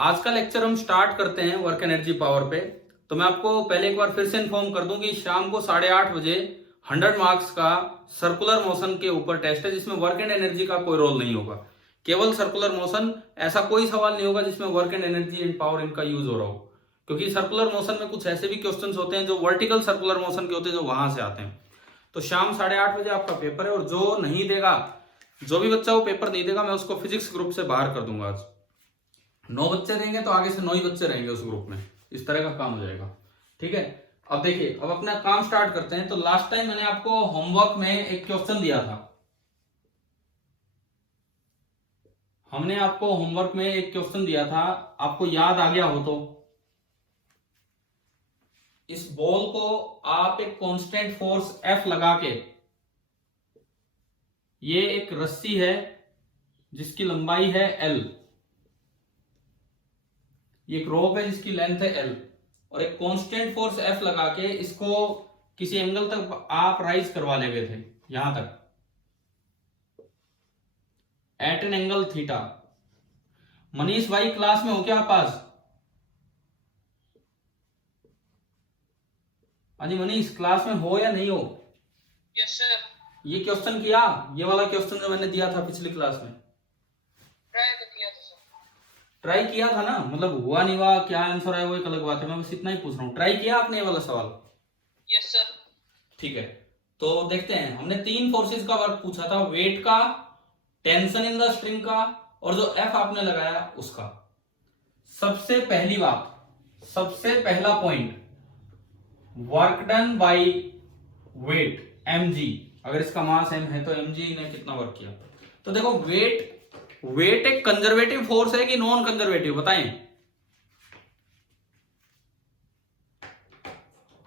आज का लेक्चर हम स्टार्ट करते हैं वर्क एनर्जी पावर पे। तो मैं आपको पहले एक बार फिर से इन्फॉर्म कर दूं कि शाम को 8:30 बजे 100 मार्क्स का सर्कुलर मोशन के ऊपर टेस्ट है, जिसमें वर्क एंड एनर्जी का कोई रोल नहीं होगा, केवल सर्कुलर मोशन। ऐसा कोई सवाल नहीं होगा जिसमें work and energy and power इनका यूज हो रहा हो, क्योंकि सर्कुलर मोशन में कुछ ऐसे भी क्वेश्चंस होते हैं जो वर्टिकल सर्कुलर मोशन के होते हैं, जो वहां से आते हैं। तो शाम 8:30 बजे आपका पेपर है, और जो नहीं देगा, जो भी बच्चा वो पेपर नहीं देगा, मैं उसको फिजिक्स ग्रुप से बाहर कर दूंगा। आज 9 बच्चे रहेंगे तो आगे से 9 ही बच्चे रहेंगे उस ग्रुप में। इस तरह का काम हो जाएगा, ठीक है। अब देखिए, अब अपना काम स्टार्ट करते हैं। तो लास्ट टाइम मैंने आपको होमवर्क में एक क्वेश्चन दिया था। हमने आपको होमवर्क में एक क्वेश्चन दिया था, आपको याद आ गया हो तो इस बॉल को आप एक कांस्टेंट फोर्स F लगा के, ये एक रस्सी है जिसकी लंबाई है L, ये एक रोप है जिसकी लेंथ है L, और एक कांस्टेंट फोर्स F लगा के इसको किसी एंगल तक आप राइज करवा ले गए थे, यहां तक at an angle theta. Manish भाई, क्लास में हो क्या आप आज? हाँ जी मनीष, क्लास में हो या नहीं हो? Yes sir. ये क्वेश्चन किया, ये वाला क्वेश्चन जो मैंने दिया था पिछली क्लास में, ट्राई तो किया था सर। ट्राई किया था ना? मतलब हुआ नहीं हुआ, क्या आंसर है वो एक अलग बात है, मैं बस इतना ही पूछ रहा हूँ। ट्राई किया आपने ये वाला सवाल? Yes sir. ठीक है, तो देखते हैं। हमने 3 फोर्सेस का वर्क पूछा था, वेट का, टेंशन इन द स्ट्रिंग का, और जो F आपने लगाया उसका। सबसे पहली बात, सबसे पहला point, work done by weight mg। अगर इसका मास m है तो mg ने कितना वर्क किया। तो देखो, वेट एक कंजर्वेटिव फोर्स है कि नॉन कंजर्वेटिव, बताएं।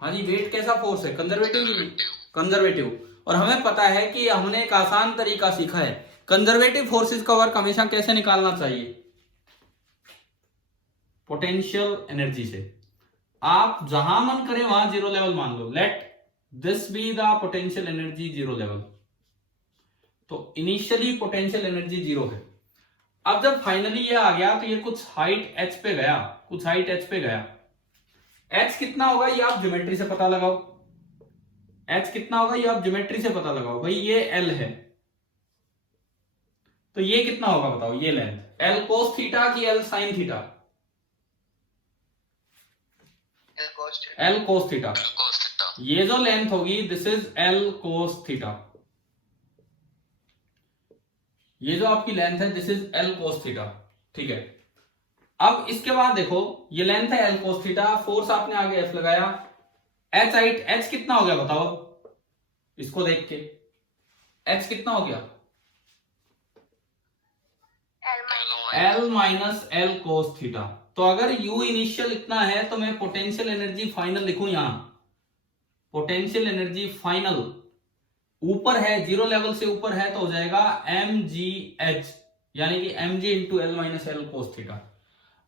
हाँ जी, वेट कैसा फोर्स है? कंजर्वेटिव की? कंजर्वेटिव। और हमें पता है कि हमने एक आसान तरीका सीखा है, कंजर्वेटिव फोर्सेस का वर्क हमेशा कैसे निकालना चाहिए? पोटेंशियल एनर्जी से। आप जहां मन करे वहां जीरो लेवल मान लो, let this be the potential energy zero level. तो इनिशियली पोटेंशियल एनर्जी जीरो है। अब जब फाइनली ये आ गया तो ये कुछ हाइट h पे गया, कुछ हाइट h पे गया। h कितना होगा ये आप ज्योमेट्री से पता लगाओ, h कितना होगा ये आप ज्योमेट्री से पता लगाओ। भाई ये l है, तो ये कितना होगा बताओ, ये लेंथ l cos थीटा की l sin theta? l cos theta. ये जो लेंथ होगी this is l cos theta, ये जो आपकी लेंथ है this is l cos theta, ठीक है। अब इसके बाद देखो, ये लेंथ है l cos थीटा, फोर्स आपने आगे F लगाया, h हाइट, h कितना हो गया बताओ इसको देख के, h कितना हो गया? L minus L cos theta. तो अगर U इनिशियल इतना है तो मैं पोटेंशियल एनर्जी फाइनल लिखूं यहां, पोटेंशियल एनर्जी फाइनल ऊपर है, जीरो लेवल से ऊपर है, तो हो जाएगा mgh, यानी कि mg into L minus L cos theta.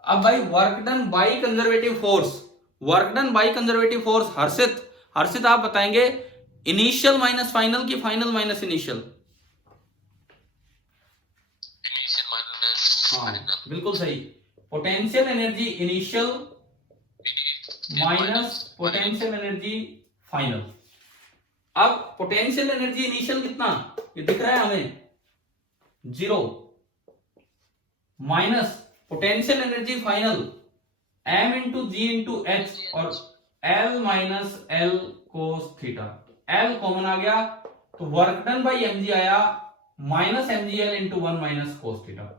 अब भाई work done by conservative force, work done by conservative force, Harshit आप बताएंगे इनिशियल माइनस फाइनल की फाइनल माइनस इनिशियल? हाँ बिल्कुल सही, potential energy initial minus potential energy final. अब पोटेंशियल एनर्जी इनिशियल कितना, ये दिख रहा है हमें, 0, minus potential energy final m into G into H, और L minus L cos theta. L common आ गया तो वर्क डन बाई mg आया minus mgl into 1 minus cos theta.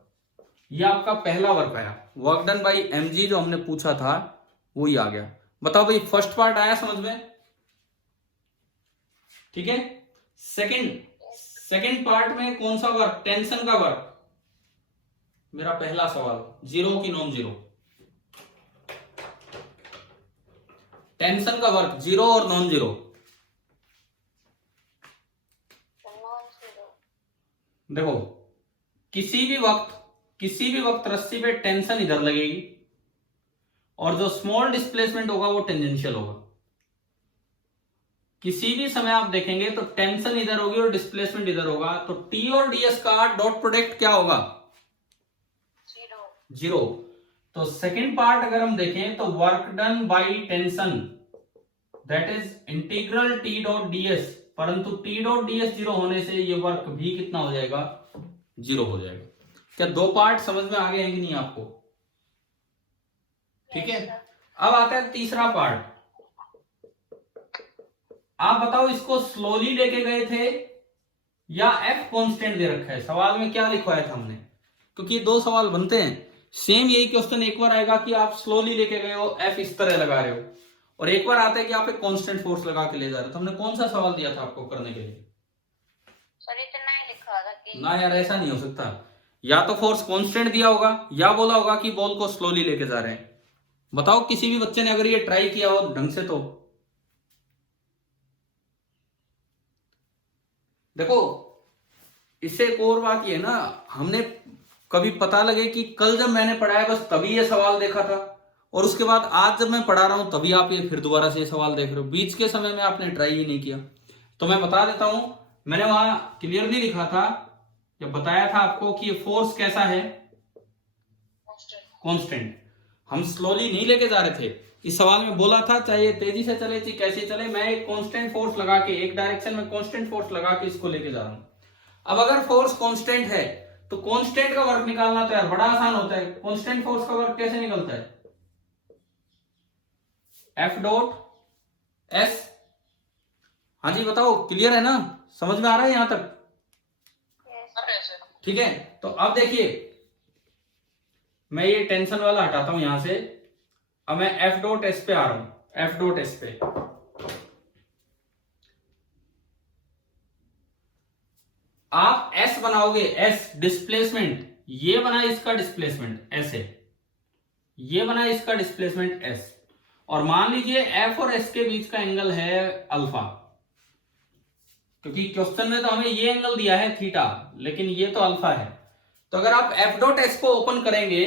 ये आपका पहला वर्क आया, वर्क डन बाई mg जो हमने पूछा था वही आ गया। बताओ भाई, फर्स्ट पार्ट आया समझ में? ठीक है। सेकंड पार्ट में कौन सा वर्क? टेंशन का वर्क। मेरा पहला सवाल, जीरो की नॉन जीरो? टेंशन का वर्क जीरो और नॉन जीरो? देखो, किसी भी वक्त रस्सी पे टेंशन इधर लगेगी, और जो स्मॉल डिस्प्लेसमेंट होगा वो टेंजेंशियल होगा। किसी भी समय आप देखेंगे तो टेंशन इधर होगी और डिस्प्लेसमेंट इधर होगा, तो टी और ds का डॉट प्रोडक्ट क्या होगा? जीरो। तो सेकंड पार्ट अगर हम देखें तो work done by tension that is integral T dot DS, परंतु टी डॉट डीएस जीरो होने से ये वर्क भी कितना हो जाएगा, जीरो हो जाएगा। क्या दो पार्ट समझ में आ गए हैं कि नहीं आपको? ठीक है, अब आता है तीसरा पार्ट। आप बताओ इसको स्लोली लेके गए थे या एफ कांस्टेंट दे रखा है? सवाल में क्या लिखवाया था हमने, क्योंकि ये दो सवाल बनते हैं सेम। यही क्वेश्चन एक बार आएगा कि आप स्लोली लेके गए हो, एफ इस तरह लगा रहे हो, और एक बार आता है कि आप एक कांस्टेंट फोर्स लगा के ले जा रहे हो। तो हमने कौन सा सवाल दिया था आपको करने के लिए? सर इतना ही लिखा था कि ना यार, ऐसा नहीं हो सकता। या तो फोर्स कांस्टेंट दिया होगा या बोला होगा कि बॉल को स्लोली लेके जा रहे हैं। बताओ किसी भी बच्चे ने अगर ये ट्राई किया हो ढंग से तो। देखो इससे एक और बात ये ना, हमने कभी पता लगे कि कल जब मैंने पढ़ाया बस तभी ये सवाल देखा था, और उसके बाद आज जब मैं पढ़ा रहा हूं तभी आप ये फिर दोबारा से ये सवाल देख रहे हो, बीच के समय में आपने ट्राई ही नहीं किया। तो मैं बता देता हूं, मैंने वहां क्लियरली लिखा था, जब बताया था आपको कि ये फोर्स कैसा है, कांस्टेंट। हम स्लोली नहीं लेके जा रहे थे, इस सवाल में बोला था चाहे ये तेजी से चले चाहे कैसे चले, मैं एक कांस्टेंट फोर्स लगा के, एक डायरेक्शन में कांस्टेंट फोर्स लगा के इसको लेके जा रहा हूं। अब अगर फोर्स कांस्टेंट है तो कांस्टेंट का वर्क निकालना तो यार बड़ा आसान होता है। कांस्टेंट फोर्स का वर्क कैसे निकलता है? F dot S. हाँ जी बताओ, क्लियर है ना, समझ में आ रहा है यहां तक? ठीक है, तो अब देखिए मैं ये टेंशन वाला हटाता हूं यहां से, अब मैं एफ डॉट एस पे आ रहा हूं। एफ डॉट एस पे आप एस बनाओगे, एस डिस्प्लेसमेंट, ये बना इसका डिस्प्लेसमेंट ऐसे, ये बना इसका डिस्प्लेसमेंट एस, और मान लीजिए एफ और एस के बीच का एंगल है अल्फा, क्योंकि क्वेश्चन में तो हमें ये एंगल दिया है थीटा, लेकिन ये तो अल्फा है। तो अगर आप एफ डॉट एस को ओपन करेंगे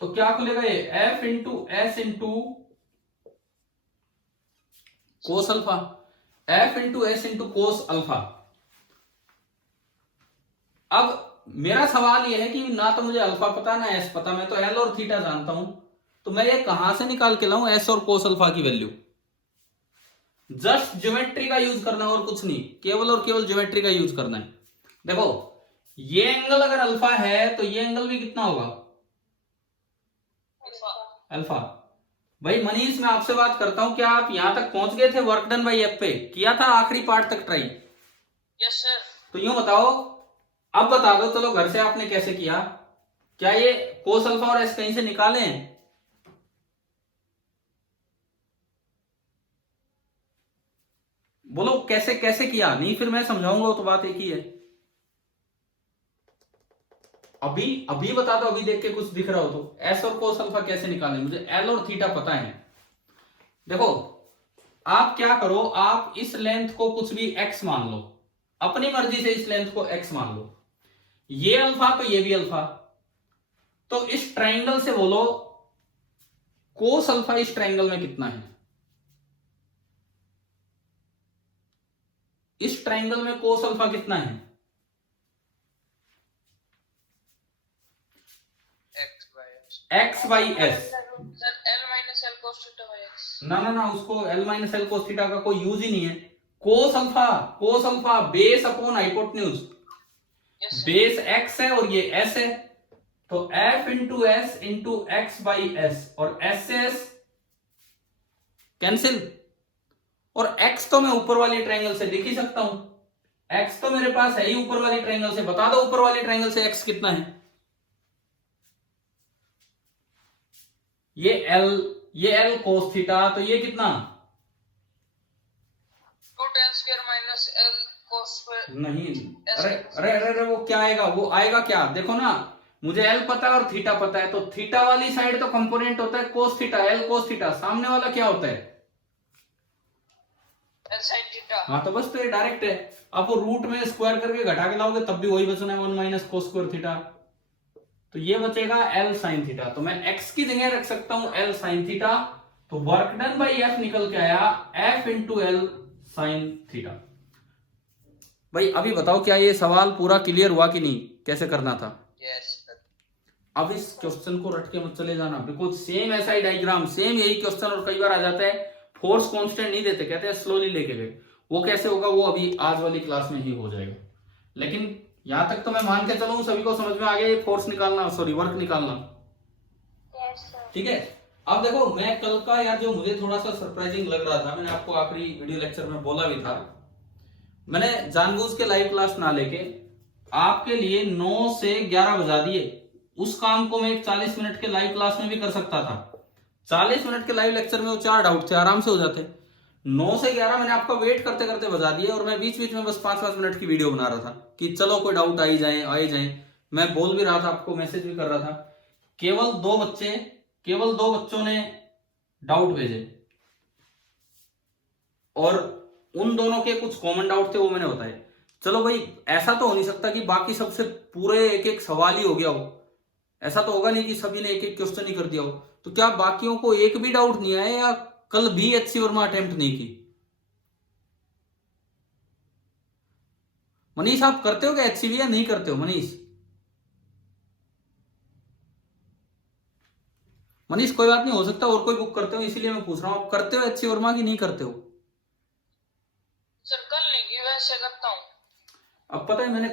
तो क्या खुलेगा? ये F into S into cos alpha, F into S into cos alpha. अब मेरा सवाल यह है कि ना तो मुझे अल्फा पता ना एस पता, मैं तो एल और थीटा जानता हूं, तो मैं ये कहां से निकाल के लाऊं एस और कोस अल्फा की वैल्यू? जस्ट ज्योमेट्री का यूज करना और कुछ नहीं, केवल और केवल ज्योमेट्री का यूज करना है। देखो ये एंगल अगर अल्फा है तो ये एंगल भी कितना होगा? अल्फा। भाई मनीष, मैं आपसे बात करता हूं, क्या आप यहां तक पहुंच गए थे वर्क डन बाय एफ पे? किया था आखिरी पार्ट तक ट्राई? Yes sir. तो यूं बताओ, अब बता दो चलो घर से आपने कैसे किया, क्या ये कोस अल्फा और एस कहीं से निकाले हैं? बोलो कैसे कैसे किया? नहीं फिर मैं समझाऊंगा, तो बात एक ही है। अभी अभी बता दो, अभी देख के कुछ दिख रहा हो तो। एस और कोस अल्फा कैसे निकालें? मुझे एल और थीटा पता है। देखो आप क्या करो, आप इस लेंथ को कुछ भी एक्स मान लो, अपनी मर्जी से इस लेंथ को एक्स मान लो। ये अल्फा तो ये भी अल्फा, तो इस ट्रायंगल से बोलो कोस अल्फा इस ट्रायंगल में कितना है? इस ट्रायंगल में कोस अल्फा कितना है? X by S. Sir L minus L cos theta by x. ना उसको L minus L cos theta का कोई यूज ही नहीं है। Cos alpha base upon hypotenuse, base x है और ये एस है, तो F into S into x by S, और एस से एस कैंसिल, और एक्स तो मैं ऊपर वाली ट्रायंगल से लिख ही सकता हूं, एक्स तो मेरे पास है ही ऊपर वाली ट्रायंगल से। बता दो ऊपर वाली ट्रायंगल से एक्स कितना है? ये एल कोस थीटा, तो ये कितना? 2 tan square minus L cos square. नहीं, अरे वो क्या आएगा? वो आएगा क्या? देखो ना, मुझे एल पता है और थीटा पता है, तो थीटा वाली साइड तो कंपोनेंट होता है cos theta, L cos theta. सामने वाला क्या होता है? L sine theta. हाँ तो बस, तो ये डायरेक्ट है। आप वो रूट में स्क्वायर करके घटा के लाओगे तब भी वही बचना है, 1 माइनस कोस स्क्वायर थीटा, तो ये बचेगा एल साइन थीटा। तो मैं एक्स की जगह रख सकता हूं एल साइन थीटा, तो वर्क डन बाई एफ निकल के आया F into L sine theta. भाई अभी बताओ क्या ये सवाल पूरा क्लियर हुआ कि नहीं, कैसे करना था? Yes sir. अब इस क्वेश्चन को रट के मत चले जाना, बिल्कुल सेम ऐसा ही डायग्राम, सेम यही क्वेश्चन, और कई बार आ जाता है फोर्स कांस्टेंट नहीं देते, कहते हैं स्लोली लेके गए। वो कैसे होगा, वो अभी आज वाली क्लास में ही हो जाएगा। लेकिन यहां तक तो मैं मान के चलूं सभी को समझ में आ गया फोर्स निकालना, सॉरी वर्क निकालना। Yes sir. ठीक है, अब देखो मैं कल का यार जो मुझे थोड़ा सा सरप्राइजिंग लग रहा था, मैंने आपको आखिरी वीडियो लेक्चर में बोला भी था, मैंने जानबूझ के लाइव क्लास ना लेके आपके लिए 9 से 11 बजा दिए। उस काम को मैं एक 40 मिनट के लाइव क्लास में भी कर सकता था। 40 मिनट के लाइव लेक्चर में वो 4 डाउट थे, आराम से हो जाते। 9 से 11 मैंने आपका वेट करते करते बजा दिए, और मैं बीच बीच में बस 5-5 मिनट की वीडियो बना रहा था कि चलो कोई डाउट आई जाए। मैं बोल भी रहा था, आपको मैसेज भी कर रहा था। केवल दो बच्चों ने डाउट भेजे, और उन दोनों के कुछ कॉमन डाउट थे, वो मैंने बताए। चलो भाई, ऐसा तो हो नहीं सकता कि बाकी सबसे पूरे एक एक सवाल ही हो गया हो, ऐसा तो होगा नहीं कि सभी ने एक एक क्वेश्चन ही कर दिया हो। तो क्या बाकियों को एक भी डाउट नहीं आया, या कल भी एचसी वर्मा अटेम्प्ट नहीं की? मनीष आप करते हो क्या एचसीवी या नहीं करते हो? मनीष कोई बात नहीं, हो सकता और कोई बुक करते हो, इसीलिए मैं पूछ रहा हूं, आप करते हो एचसी वर्मा की नहीं करते हो? सर कल नहीं की, वैसे करता हूँ। अब पता है, मैंने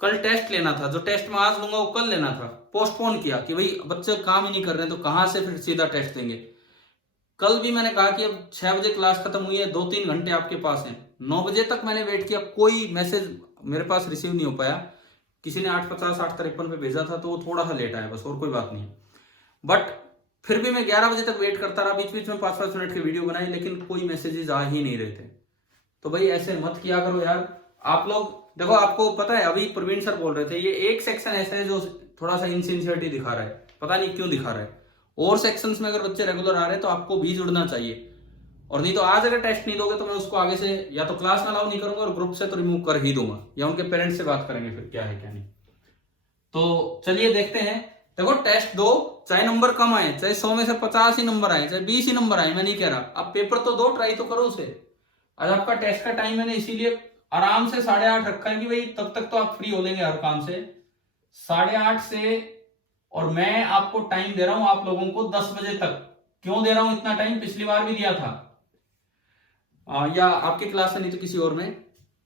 कल टेस्ट लेना था, जो टेस्ट मैं आज लूंगा वो कल लेना था, पोस्टपोन किया कि भाई बच्चे काम ही नहीं कर रहे हैं तो कहां से फिर सीधा टेस्ट देंगे। कल भी मैंने कहा कि अब 6 बजे क्लास खत्म हुई है, 2-3 घंटे आपके पास हैं। 9 बजे तक मैंने वेट किया, कोई मैसेज मेरे पास रिसीव नहीं हो पाया। किसी ने 8:50 8:53 पे भेजा था, तो वो थोड़ा सा लेट आया, बस और कोई बात नहीं। बट फिर भी मैं 11 बजे तक वेट करता रहा, बीच बीच में 5-5 मिनट की वीडियो बनाई, लेकिन कोई मैसेजेस आ ही नहीं रहे थे। तो भाई ऐसे मत किया करो यार आप लोग। देखो आपको पता है, अभी प्रवीण सर बोल रहे थे, ये एक सेक्शन ऐसा है जो थोड़ा सा इनसिंसियरिटी दिखा रहा है, पता नहीं क्यों दिखा रहा है। और सेक्शंस में अगर बच्चे रेगुलर आ रहे हैं तो आपको भी जुड़ना चाहिए, और नहीं तो आज अगर टेस्ट नहीं दोगे तो मैं उसको आगे से या तो क्लास में अलाउ नहीं करूंगा, और ग्रुप से तो रिमूव कर ही दूंगा, या उनके पेरेंट्स से बात करेंगे फिर क्या है क्या नहीं। तो चलिए देखते हैं। देखो टेस्ट दो, चाहे नंबर कम आए, चाहे 100 में से 50 ही नंबर आए, चाहे 20 ही नंबर आए, मैं नहीं कह रहा, आप पेपर तो दो, ट्राई तो करो उसे। आज आपका टेस्ट का टाइम मैंने इसीलिए आराम से 8:30 रखा है कि भाई तब तक तो आप फ्री हो लेंगे हर काम से। 8:30 से, और मैं आपको टाइम दे रहा हूं आप लोगों को 10 बजे तक। क्यों दे रहा हूं इतना टाइम? पिछली बार भी दिया था, या आपकी क्लास में नहीं तो किसी और में।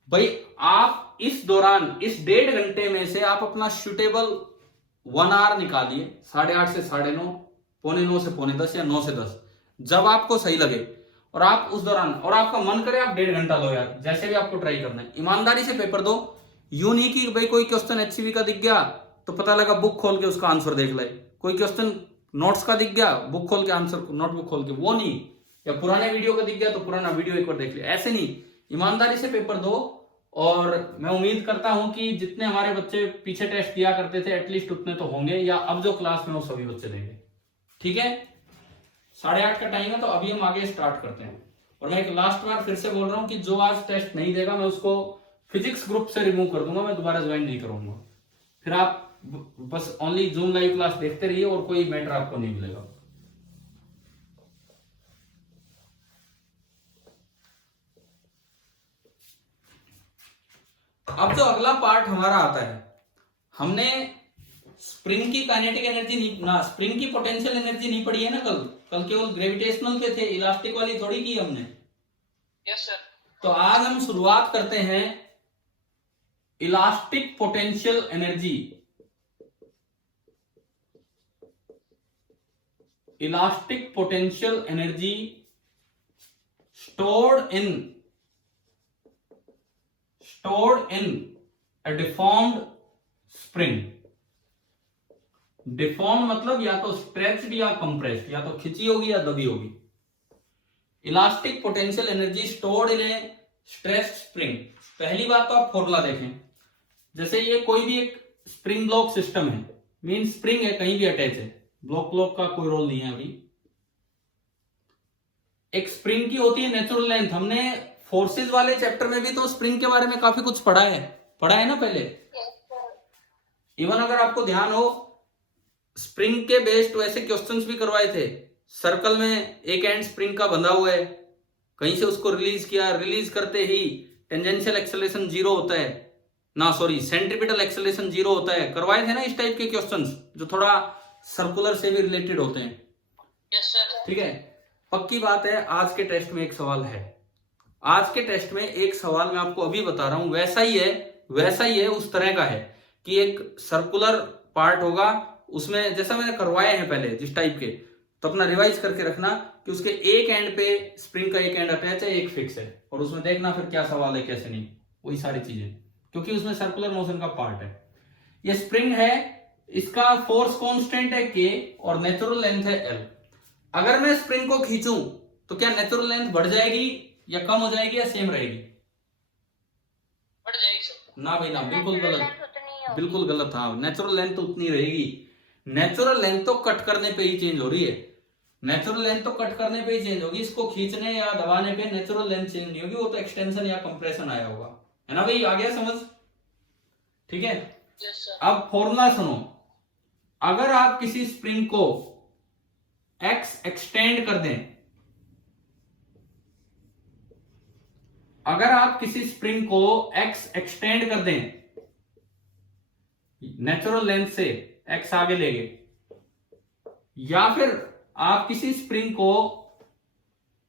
भाई आप इस दौरान, इस 1.5 घंटे में से आप अपना सुटेबल 1 आवर निकालिए, 8:30 से 9:30, 9:45 से 9:45 या 9 से 10, जब आपको सही लगे। और आप उस दौरान, और आपका मन करे आप 1.5 घंटा लो यार, जैसे भी आपको ट्राई करना है, ईमानदारी से पेपर दो। यूं नहीं कि भाई कोई क्वेश्चन एचसीवी का दिख गया तो पता लगा बुक खोल के उसका आंसर देख ले, कोई क्वेश्चन नोट्स का दिख गया बुक खोल के आंसर, नोटबुक खोल के, वो नहीं, या पुराने वीडियो का दिख गया तो पुराना वीडियो एक बार देख ले, ऐसे नहीं। ईमानदारी से पेपर दो, और मैं उम्मीद करता हूं कि जितने हमारे बच्चे पीछे टेस्ट दिया करते थे एटलीस्ट उतने तो होंगे, या अब जो क्लास में वो सभी बच्चे देंगे। ठीक है, 8:30 का टाइम है, तो अभी हम आगे स्टार्ट करते हैं। और मैं एक लास्ट बार फिर से बोल रहा हूं कि जो आज टेस्ट नहीं देगा मैं उसको फिजिक्स ग्रुप से रिमूव कर दूंगा, मैं दोबारा ज्वाइन नहीं करूंगा। फिर आप बस ओनली जूम लाइव क्लास देखते रहिए, और कोई मैटर आपको नहीं मिलेगा। अब जो अगला पार्ट हमारा आता है, हमने स्प्रिंग की काइनेटिक एनर्जी नहीं ना, स्प्रिंग की पोटेंशियल एनर्जी नहीं पढ़ी है ना कल केवल ग्रेविटेशनल पे थे, इलास्टिक वाली थोड़ी की हमने। Yes sir. तो आज हम शुरुआत करते हैं elastic potential energy. Elastic potential energy stored in a deformed spring। Deform मतलब या तो स्ट्रेच्ड या कंप्रेस्ड, या तो खिंची होगी या दबी होगी। Elastic potential energy stored in A stretched spring. पहली बात तो आप फॉर्मूला देखें, जैसे ये कोई भी एक स्प्रिंग ब्लॉक सिस्टम है, मीन स्प्रिंग है, कहीं भी अटैच है, ब्लॉक का कोई रोल नहीं है अभी। एक स्प्रिंग की होती है नेचुरल लेंथ, हमने फोर्सेस वाले चैप्टर में भी तो स्प्रिंग के बारे में काफी कुछ पढ़ा है ना पहले। इवन अगर आपको ध्यान हो, स्प्रिंग के बेस्ड वैसे क्वेश्चंस भी करवाए थे। सर्कल में एक एंड स्प्रिंग का बंधा हुआ है, कहीं से उसको रिलीज किया, रिलीज करते ही टेंजेंशियल एक्सेलरेशन 0 होता है, ना सॉरी सेंट्रीपिटल एक्सेलरेशन 0 होता है। करवाए थे ना इस टाइप के क्वेश्चंस जो थोड़ा सर्कुलर से भी रिलेटेड होते हैं। Yes sir. ठीक है, पक्की बात है। आज के टेस्ट में एक सवाल है, आज के टेस्ट में एक सवाल मैं आपको अभी बता रहा हूं, वैसा ही है, उस तरह का है कि एक सर्कुलर पार्ट होगा उसमें, जैसा मैंने करवाए हैं पहले जिस टाइप के, तो अपना रिवाइज करके रखना कि उसके एक एंड पे स्प्रिंग का एक एंड अटैच है, एक फिक्स है, और उसमें देखना फिर क्या सवाल है कैसे नहीं, वही सारी चीजें, क्योंकि उसमें सर्कुलर मोशन का पार्ट है। ये स्प्रिंग है, इसका फोर्स कांस्टेंट है K और नेचुरल लेंथ है L। अगर मैं स्प्रिंग को खींचूं तो क्या नेचुरल लेंथ बढ़ जाएगी या कम हो जाएगी या सेम रहेगी? बढ़ जाएगी सर। ना भाई ना, बिल्कुल Natural गलत, length उतनी ही होगी। बिल्कुल गलत। हाँ, नेचुरल लेंथ तो उतनी रहेगी। नेचुरल लेंथ तो कट करने पे ही चेंज हो रही है, नेचुरल लेंथ तो कट करने पे ही चेंज होगी। इसको खींचने या दबाने पे नेचुरल लेंथ चेंज नहीं होगी, वो तो एक्सटेंशन या कंप्रेशन आया होगा, है ना भाई? आ गया समझ? ठीक है, यस सर। अब फॉर्मूला सुनो। अगर आप किसी स्प्रिंग को x एक्सटेंड कर दें, अगर आप किसी स्प्रिंग को x एक्सटेंड कर दें नेचुरल लेंथ से, x आगे ले गए, या फिर आप किसी स्प्रिंग को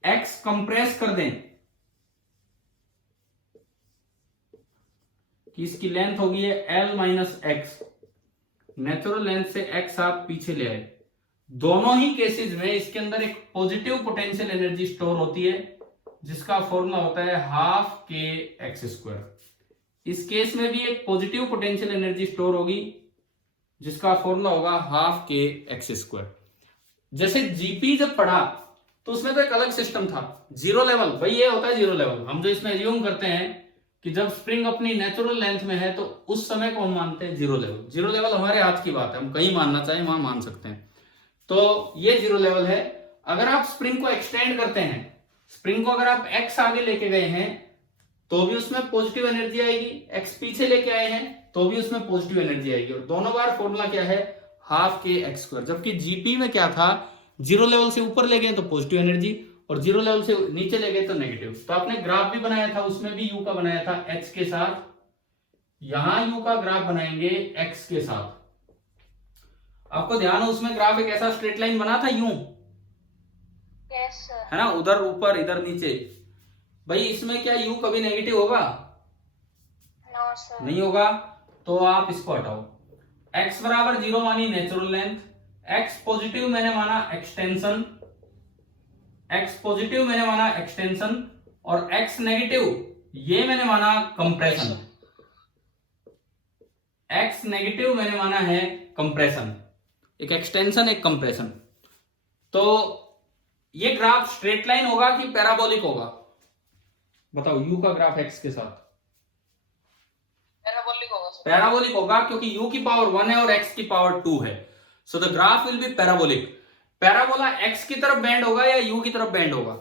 x कंप्रेस कर दें कि इसकी लेंथ होगी है L minus x, natural length से x आप पीछे ले आए, दोनों ही केसेस में इसके अंदर एक पॉजिटिव पोटेंशियल एनर्जी स्टोर होती है जिसका फॉर्मूला होता है हाफ के एक्स स्क्वायर। इस केस में भी एक पॉजिटिव पोटेंशियल एनर्जी स्टोर होगी जिसका फॉर्मूला होगा हाफ के एक्स स्क्वायर। जैसे जीपी जब पढ़ा तो उसमें तो एक अलग सिस्टम था, जीरो लेवल। भाई ये होता है जीरो लेवल, हम जो इसमें एज्यूम करते हैं कि जब स्प्रिंग अपनी नेचुरल लेंथ में है तो उस समय को हम मानते हैं जीरो लेवल। जीरो लेवल हमारे हाथ की बात है, हम कहीं मानना चाहें वहां मान सकते हैं। तो ये जीरो लेवल है। अगर आप स्प्रिंग को एक्सटेंड करते हैं, स्प्रिंग को अगर आप एक्स आगे लेके गए हैं तो भी उसमें पॉजिटिव एनर्जी आएगी, एक्स पीछे लेके आए हैं तो भी उसमें पॉजिटिव एनर्जी आएगी, और दोनों बार फॉर्मूला क्या है? हाफ के एक्स स्क्वायर। जबकि जीपी में क्या था? जीरो लेवल से ऊपर ले गए तो पॉजिटिव एनर्जी, और जीरो लेवल से नीचे ले गए तो नेगेटिव। तो आपने ग्राफ भी बनाया था, उसमें भी यू का बनाया था एच के साथ, यहां यू का ग्राफ बनाएंगे एक्स के साथ। आपको ध्यान हो उसमें ग्राफ एक ऐसा स्ट्रेट लाइन बना था यूं, Yes sir. है ना, उधर ऊपर इधर नीचे। भाई इसमें क्या यू कभी नेगेटिव होगा? No sir. नहीं होगा। तो आप इसको हटाओ, x बराबर 0 मानी नेचुरल लेंथ, x पॉजिटिव मैंने माना एक्सटेंशन, x पॉजिटिव मैंने माना एक्सटेंशन, और x नेगेटिव ये मैंने माना कंप्रेशन। x नेगेटिव मैंने माना है कंप्रेशन, एक एक्सटेंशन एक कंप्रेशन। तो ये ग्राफ स्ट्रेट लाइन होगा कि पैराबोलिक होगा? बताओ, u का ग्राफ x के साथ पैराबोलिक होगा सर। पैराबोलिक होगा, क्योंकि u की पावर 1 है और x की पावर 2 है। So the graph will be parabolic. Parabola x की तरफ बेंड होगा या u की तरफ बेंड होगा?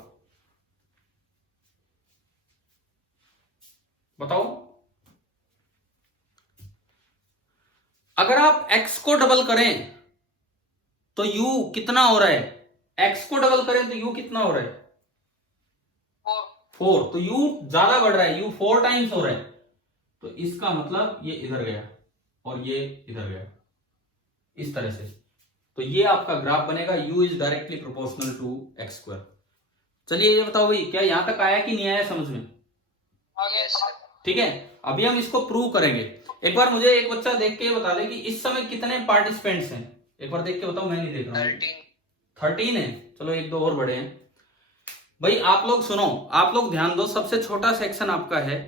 बताओ। अगर आप x को डबल करें तो u कितना हो रहा है? x को डबल करें तो u कितना हो रहा है? 4। तो u ज्यादा बढ़ रहा है, u 4 टाइम्स हो रहा है। तो इसका मतलब ये इधर गया और ये इधर गया, इस तरह से। तो ये आपका ग्राफ बनेगा, u is directly proportional to x square. चलिए ये बताओ भाई, क्या यहां तक आया कि नहीं आया समझ में? आ गया सर। ठीक है, अभी हम इसको प्रूव करेंगे। एक बार मुझे एक बच्चा देख के बता दे कि इस समय कितने पार्टिसिपेंट्स हैं। एक बार देख के बताओ, मैं नहीं देख रहा हूँ। 13 है। चलो एक दो और बड़े हैं। भाई आप लोग सुनो, आप लोग ध्यान दो, सबसे छोटा सेक्शन आपका है।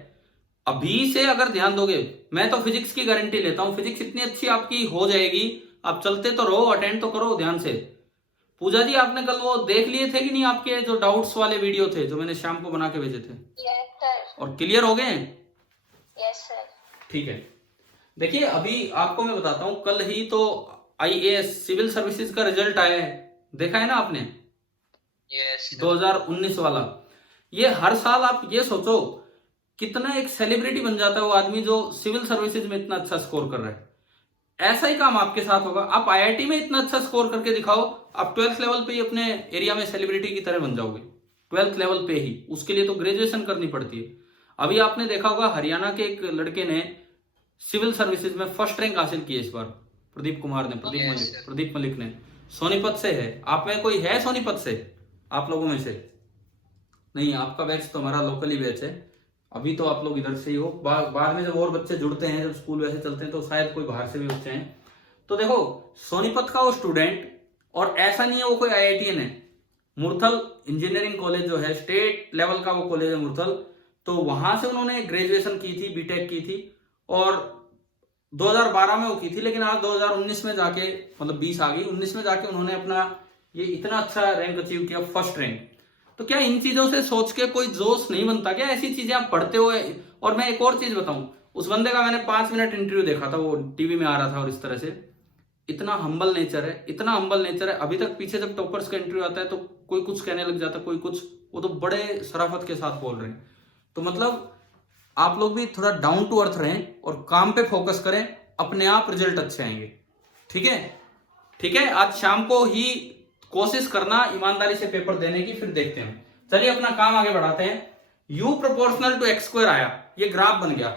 अभी से अगर ध्यान दोगे, मैं तो फिजिक्स की गारंटी लेता हूं, फिजिक्स इतनी अच्छी आपकी हो जाएगी। आप चलते तो रहो, अटेंड तो करो ध्यान से। पूजा जी आपने कल वो देख लिए थे कि नहीं, आपके जो डाउट्स वाले वीडियो थे जो मैंने शाम को बना के भेजे थे? Yes sir. और क्लियर हो गए? Yes sir. ठीक है, देखिए अभी आपको मैं बताता हूं, कल ही तो IAS सिविल सर्विसेज का रिजल्ट आया है, देखा है ना आपने? यस 2019 वाला। ये हर साल आप ये सोचो कितना एक सेलिब्रिटी बन जाता है वो आदमी जो सिविल सर्विसेज में इतना अच्छा स्कोर कर रहा है। ऐसा ही काम आपके साथ होगा। आप IIT में इतना अच्छा स्कोर करके दिखाओ, आप 12th लेवल पे ही अपने एरिया में सेलिब्रिटी की तरह बन जाओगे। 12th लेवल पे ही, उसके लिए तो ग्रेजुएशन करनी पड़ती है। अभी आपने देखा होगा हरियाणा के एक लड़के ने सिविल सर्विसेज में फर्स्ट रैंक हासिल की है इस बार प्रदीप कुमार ने, प्रदीप मलिक ने। सोनीपत से है। आप में कोई है सोनीपत से, आप लोगों में से? नहीं, आपका बैच तो हमारा लोकल ही बैच है। अभी तो आप लोग इधर से ही हो। बाद में जब और बच्चे जुड़ते हैं, जब स्कूल वैसे चलते हैं, तो शायद कोई बाहर से भी बच्चे हैं। तो देखो, सोनीपत का वो स्टूडेंट, और ऐसा नहीं है वो कोई IITian है, मुरथल इंजीनियरिंग कॉलेज जो है, स्टेट लेवल का वो कॉलेज है मुरथल, तो वहां से उन्होंने ग्रेजुएशन की थी, बीटेक की थी, और 2012 में वो की थी, लेकिन आज 2019 में जाके, मतलब 20 आ गई, 19 में जाके उन्होंने अपना ये इतना अच्छा रैंक अचीव किया, फर्स्ट रैंक। तो क्या इन चीजों से सोच के कोई जोश नहीं बनता क्या? ऐसी चीजें आप पढ़ते हो। और मैं एक और चीज बताऊं, उस बंदे का मैंने 5 मिनट इंटरव्यू देखा था, वो टीवी में आ रहा था, और इस तरह से इतना हम्बल नेचर है, इतना हम्बल नेचर है। अभी तक पीछे जब टॉपर्स का इंटरव्यू आता है तो कोई कुछ कहने लग जाता, कोई कुछ, वो तो बड़े शराफत के साथ बोल रहे हैं। तो मतलब आप लोग भी थोड़ा डाउन टू अर्थ रहें और काम पे फोकस करें, अपने आप रिजल्ट अच्छे आएंगे। ठीक है, ठीक है। आज शाम को ही कोशिश करना ईमानदारी से पेपर देने की, फिर देखते हैं। चलिए अपना काम आगे बढ़ाते हैं। u proportional to x square आया, ये ग्राफ बन गया।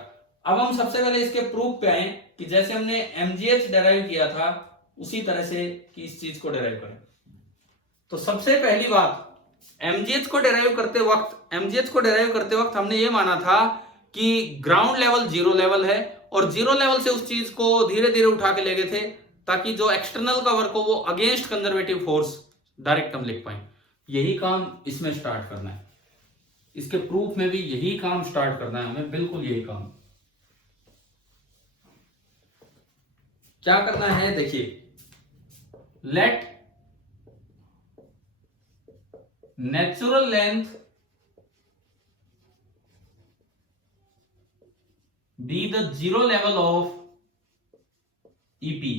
अब हम सबसे पहले इसके प्रूफ पे आए कि जैसे हमने mgh डेराइव किया था, उसी तरह से कि इस चीज को डेराइव करें। तो सबसे पहली बात, mgh को डेराइव करते वक्त हमने ये माना था कि ग्राउंड लेवल 0 लेवल है, और 0 लेवल से उस चीज को धीरे धीरे उठा के ले गए थे, ताकि जो एक्सटर्नल का वर्क हो वो अगेंस्ट कंजर्वेटिव फोर्स डायरेक्ट हम लिख पाए। यही काम इसमें स्टार्ट करना है, इसके प्रूफ में भी यही काम स्टार्ट करना है हमें, बिल्कुल यही काम। क्या करना है, देखिए, let natural length be the 0 level of EP।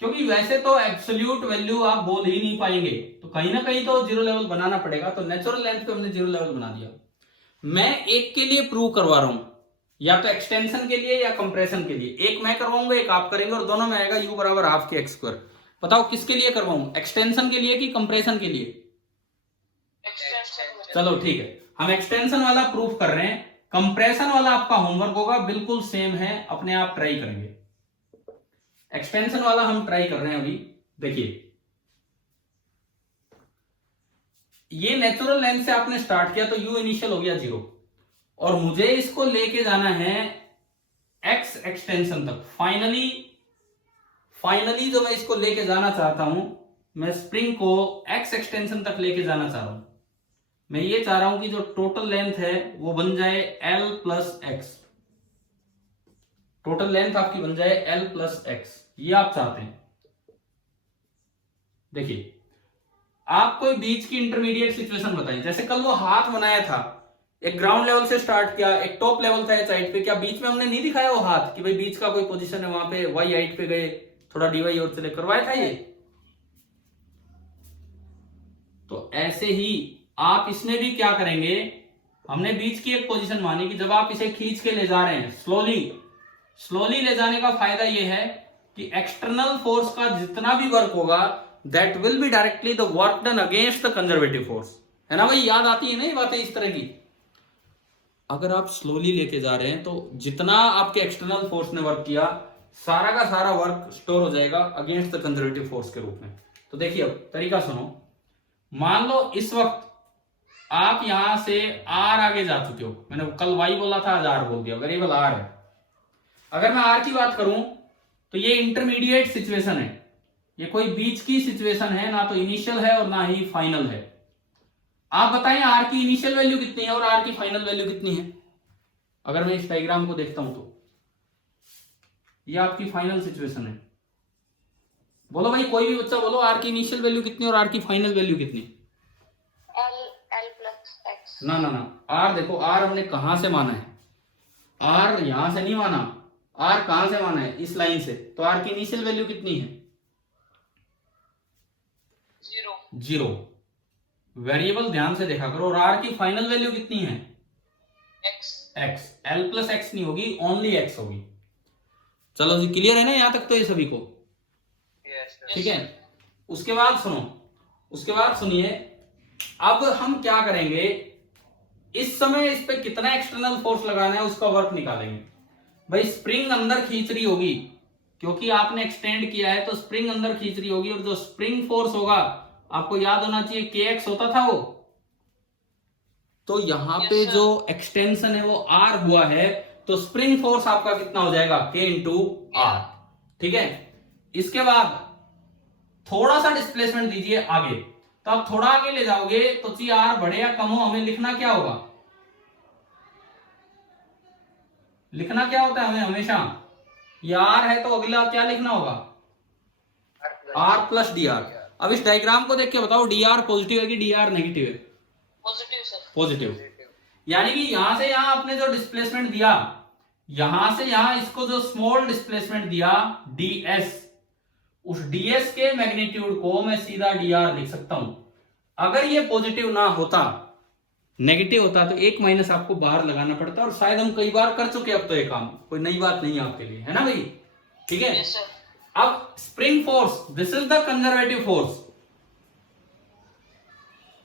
क्योंकि वैसे तो एब्सोल्यूट वैल्यू आप बोल ही नहीं पाएंगे, तो कहीं ना कहीं तो 0 लेवल बनाना पड़ेगा। तो नेचुरल लेंथ पे हमने 0 लेवल बना दिया। मैं एक के लिए प्रूव करवा रहा हूं, या तो एक्सटेंशन के लिए या कंप्रेशन के लिए। एक मैं करवाऊंगा, एक आप करेंगे, और दोनों में आएगा u बराबर हाफ के x स्क्वायर। बताओ किसके लिए करवाऊं, एक्सटेंशन के लिए कि कंप्रेशन के लिए? चलो ठीक है, हम एक्सटेंशन वाला प्रूफ कर रहे हैं। कंप्रेशन वाला आपका होमवर्क होगा, बिल्कुल सेम है, अपने आप ट्राई करेंगे। एक्सटेंशन वाला हम ट्राई कर रहे हैं अभी। देखिए, ये नेचुरल लेंथ से आपने स्टार्ट किया, तो u इनिशियल हो गया 0, और मुझे इसको लेके जाना है x एक्सटेंशन तक। फाइनली जो मैं इसको लेके जाना चाहता हूं, मैं स्प्रिंग को x एक्सटेंशन तक लेके जाना चाह रहा हूं। मैं ये चाह रहा हूं कि जो टोटल लेंथ है वो बन जाए L plus x। Total length आपकी बन जाए L प्लस x, ये आप चाहते हैं। देखिए, आप कोई बीच की इंटरमीडिएट सिचुएशन बताइए। जैसे कल वो हाथ बनाया था, एक ग्राउंड लेवल से स्टार्ट किया, एक टॉप लेवल था एच हाइट पे। क्या बीच में हमने नहीं दिखाया वो हाथ कि भाई बीच का कोई पोजीशन है, वहां पे वाई हाइट पे गए, थोड़ा dy और चले, करवाया था ये? तो ऐसे ही आप इसमें भी क्या करेंगे, हमने बीच की एक पोजीशन मानी कि जब आप इसे खींच के ले जा रहे हैं, स्लोली ले जाने का फायदा ये है कि एक्सटर्नल फोर्स का जितना भी वर्क होगा, that will be directly the work done against the conservative force. है ना भाई, याद आती है ना ये बातें इस तरह की? अगर आप स्लोली लेके जा रहे हैं तो जितना आपके एक्सटर्नल फोर्स ने वर्क किया, सारा का सारा वर्क स्टोर हो जाएगा अगेंस्ट द कंजर्वेटिव फोर्स के रूप में। तो देखिए, अब तरीका सुनो। मान लो इस वक्त आप यहां से r आगे जा चुके हो। मैंने कल y बोला था, आज r बोल दिया, वेरिएबल r है। अगर मैं r की बात करूं तो ये इंटरमीडिएट सिचुएशन है, ये कोई बीच की सिचुएशन है, ना तो इनिशियल है और ना ही फाइनल है। आप बताएं r की इनिशियल वैल्यू कितनी है और r की फाइनल वैल्यू कितनी है? अगर मैं इस डायग्राम को देखता हूं तो ये आपकी फाइनल सिचुएशन है। बोलो भाई, कोई भी बच्चा बोलो, r की इनिशियल वैल्यू कितनी और r की फाइनल वैल्यू कितनी? L plus x। ना, r देखो, r हमने कहां से माना है? r यहां से नहीं माना, r कहां से माना है? इस लाइन से। तो r की इनिशियल वैल्यू कितनी है? 0। वेरिएबल ध्यान से देखा करो। और r की फाइनल वैल्यू कितनी है? x। l प्लस x नहीं होगी, ओनली x होगी। चलो जी, क्लियर है ना यहां तक तो ये सभी को? ठीक है। उसके बाद सुनिए, अब हम क्या करेंगे, इस समय इस पे कितना एक्सटर्नल फोर्स लगाना है उसका वर्क निकालेंगे। भाई स्प्रिंग अंदर खींच रही होगी, क्योंकि आपने एक्सटेंड किया है तो स्प्रिंग अंदर खींच रही होगी, और जो स्प्रिंग फोर्स होगा आपको याद होना चाहिए KX होता था वो। तो यहाँ Yes, पे sir. जो एक्सटेंशन है वो R हुआ है, तो स्प्रिंग फोर्स आपका कितना हो जाएगा, K इंटू R। ठीक है, इसके बाद थोड़ा सा डिस्प्लेसमेंट दीजिए आगे, तो आप थोड़ा आगे ले जाओगे तो ची R बढ़े या कम हो, हमें लिखना क्या होगा, लिखना क्या होता है हमें हमेशा, ये R है तो अगला क्या लिखना होगा, R प्लस DR। अब इस डायग्राम को देख के बताओ DR पॉजिटिव है कि DR नेगेटिव है, पॉजिटिव सर। पॉजिटिव। यानी कि यहां से यहां आपने जो डिस्प्लेसमेंट दिया, यहां से यहां इसको जो स्मॉल डिस्प्लेसमेंट दिया ds, उस ds के मैग्नीट्यूड को मैं सीधा dr लिख सकता हूं। अगर ये पॉजिटिव ना होता, नेगेटिव होता, तो एक माइनस आपको बाहर लगाना पड़ता, और शायद हम कई बार कर चुके अब तो ये काम, कोई नई बात नहीं है आपके लिए, है ना भाई। ठीक है, Yes, sir. अब spring force, this is the conservative force,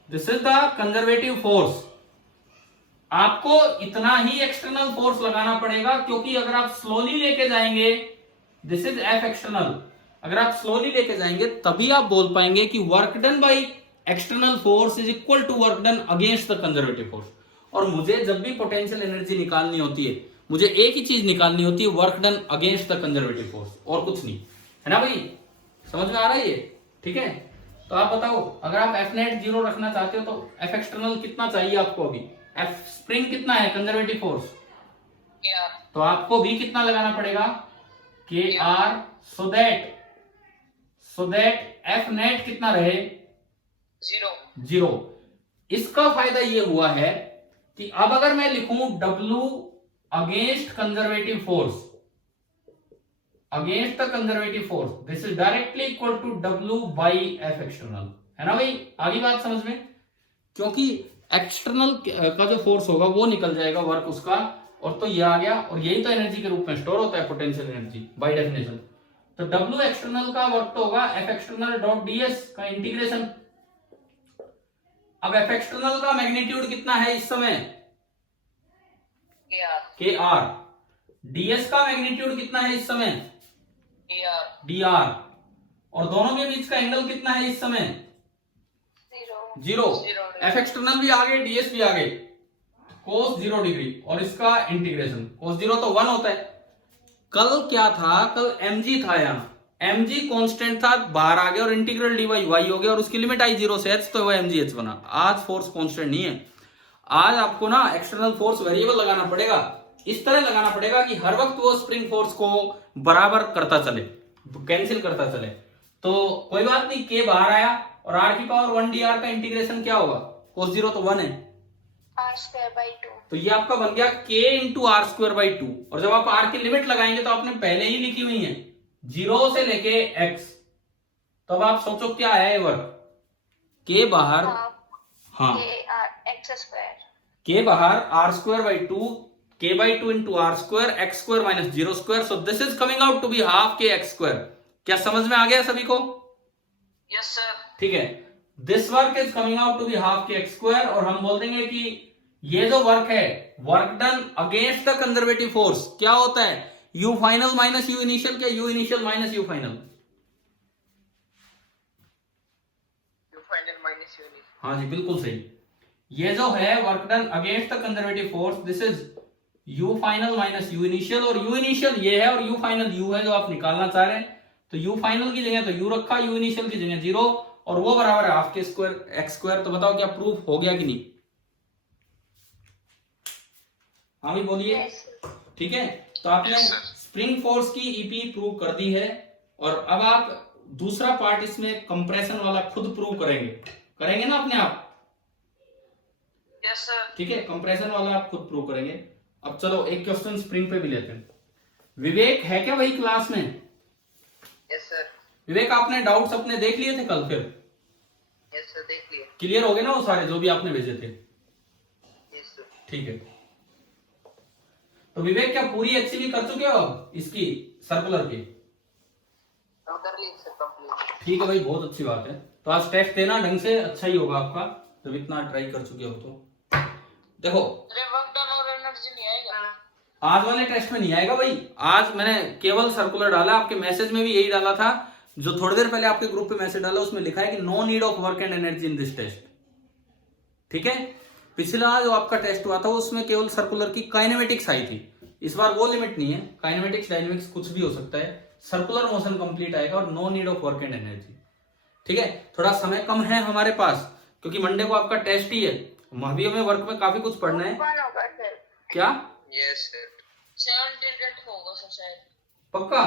this is the conservative force. आपको इतना ही एक्सटर्नल फोर्स लगाना पड़ेगा, क्योंकि अगर आप स्लोली लेके जाएंगे, दिस इज F एक्सटर्नल, अगर आप स्लोली लेके जाएंगे तभी आप बोल पाएंगे कि work done by external force is equal to work done against the conservative force. और मुझे जब भी पोटेंशियल एनर्जी निकालनी होती है, मुझे एक ही चीज निकालनी होती है, work done against the conservative force, और कुछ नहीं, है ना भाई, समझ में आ रहा है ये। ठीक है, तो आप बताओ, अगर आप F नेट 0 रखना चाहते हो तो F एक्सटर्नल कितना चाहिए आपको, अभी F स्प्रिंग कितना है, कंजर्वेटिव फोर्स, KR. तो आपको भी कितना लगाना पड़ेगा, KR, so that F net कितना रहे, 0. 0। इसका फायदा ये हुआ है कि अब अगर मैं लिखूं W against conservative force, against the conservative force, this is directly equal to W by F external, है ना भाई, आगे बात समझ में। क्योंकि एक्सटर्नल का जो फोर्स होगा वो निकल जाएगा वर्क उसका, और तो ये आ गया, और यही तो एनर्जी के रूप में स्टोर होता है, पोटेंशियल एनर्जी बाय डेफिनेशन। तो W एक्सटर्नल का वर्क तो होगा F एक्सटर्नल डॉट ds का इंटीग्रेशन। अब F एक्सटर्नल का मैग्नीट्यूड कितना है इस समय, KR। ds का मैग्नीट्यूड कितना है इस समय, dr। और दोनों के बीच का एंगल कितना है इस समय, 0। F एक्सटर्नल भी आ गए, ds भी आ गए, cos 0 डिग्री, और इसका इंटीग्रेशन cos 0 तो 1 होता है। कल क्या था, कल mg था, यहाँ mg कांस्टेंट था, बाहर आ गया, और इंटीग्रल dy y हो गया, और उसकी लिमिट आई 0 से h, तो वो mgh बना। आज फोर्स कांस्टेंट नहीं है, आज आपको ना एक्सटर्नल फोर्स वेरिएबल लगाना पड़ेगा, इस तरह लगाना पड़ेगा कि हर वक्त वो स्प्रिंग फोर्स को बराबर करता चले, कैंसिल करता चले। तो कोई बात नहीं, k बाहर आया, और r की पावर 1 dr का इंटीग्रेशन क्या होगा, cos 0 तो 1 है, R square by 2. तो ये आपका बन गया k into r square by 2। और जब आप r की लिमिट लगाएंगे तो आपने पहले ही लिखी हुई है 0 से लेके x, तो अब आप सोचो क्या है वर्क, k बाहर, हाँ X square. k बाहर r square by 2, k by 2 into r square, x square minus 0 square, so this is coming out to be half k x square. क्या समझ में आ गया सभी को, Yes, sir. ठीक है, this work is coming out to be half k x square, और हम बोल देंगे कि ये जो वर्क है, work done against the conservative force क्या होता है, u final minus u initial, क्या u initial minus u final, U final minus U initial. हाँ जी बिल्कुल सही। ये जो है work done against the conservative force, this is u final minus u initial, और u इनिशियल ये है, और u फाइनल u है जो आप निकालना चाह रहे हैं, तो u फाइनल की जगह तो u रखा, u इनिशियल की जगह 0, और वो बराबर है half k square x square. तो बताओ क्या प्रूफ हो गया कि नहीं, हाँ भी बोलिए। Yes. ठीक है, तो आपने स्प्रिंग फोर्स की ईपी प्रूव कर दी है, और अब आप दूसरा पार्ट इसमें कंप्रेशन वाला खुद प्रूव करेंगे, करेंगे ना अपने आप, Yes, sir. ठीक है, कंप्रेशन वाला आप खुद प्रूव करेंगे। अब चलो एक क्वेश्चन स्प्रिंग पे भी लेते हैं। विवेक है क्या वही क्लास में, Yes, sir. विवेक आपने डाउट्स अपने देख लिए थे कल, फिर Yes, sir. देख लिया. क्लियर हो गए ना वो सारे जो भी आपने भेजे थे, Yes, sir. ठीक है। तो विवेक क्या पूरी एचसीवी कर चुके हो अब इसकी सर्कुलर की, हम कर लिए सर कंप्लीट. ठीक है भाई, बहुत अच्छी बात है। तो आज टेस्ट देना ढंग से, अच्छा ही होगा आपका जब इतना ट्राई कर चुके हो। तो देखो अरे वर्क डन और एनर्जी नहीं आएगा. आज वाले टेस्ट में नहीं आएगा भाई। आज मैंने केवल सर्कुलर डाला, आपके मैसेज में भी यही डाला था, जो थोड़ी देर पहले आपके ग्रुप पे मैसेज डाला उसमें लिखा है कि no need of work and energy in this test. ठीक है, पिछला जो आपका टेस्ट हुआ था उसमें केवल सर्कुलर की काइनेमेटिक्स आई थी, इस बार वो लिमिट नहीं है, काइनेमेटिक्स डायनेमिक्स कुछ भी हो सकता है, सर्कुलर मोशन कंप्लीट आएगा और no need of work and energy. ठीक है, थोड़ा समय कम है हमारे पास क्योंकि मंडे को आपका टेस्ट ही है, अभी हमें वर्क में काफी कुछ पढ़ना है। कौन होगा सर? क्या Yes, sir. 17 होगा सर शायद। पक्का?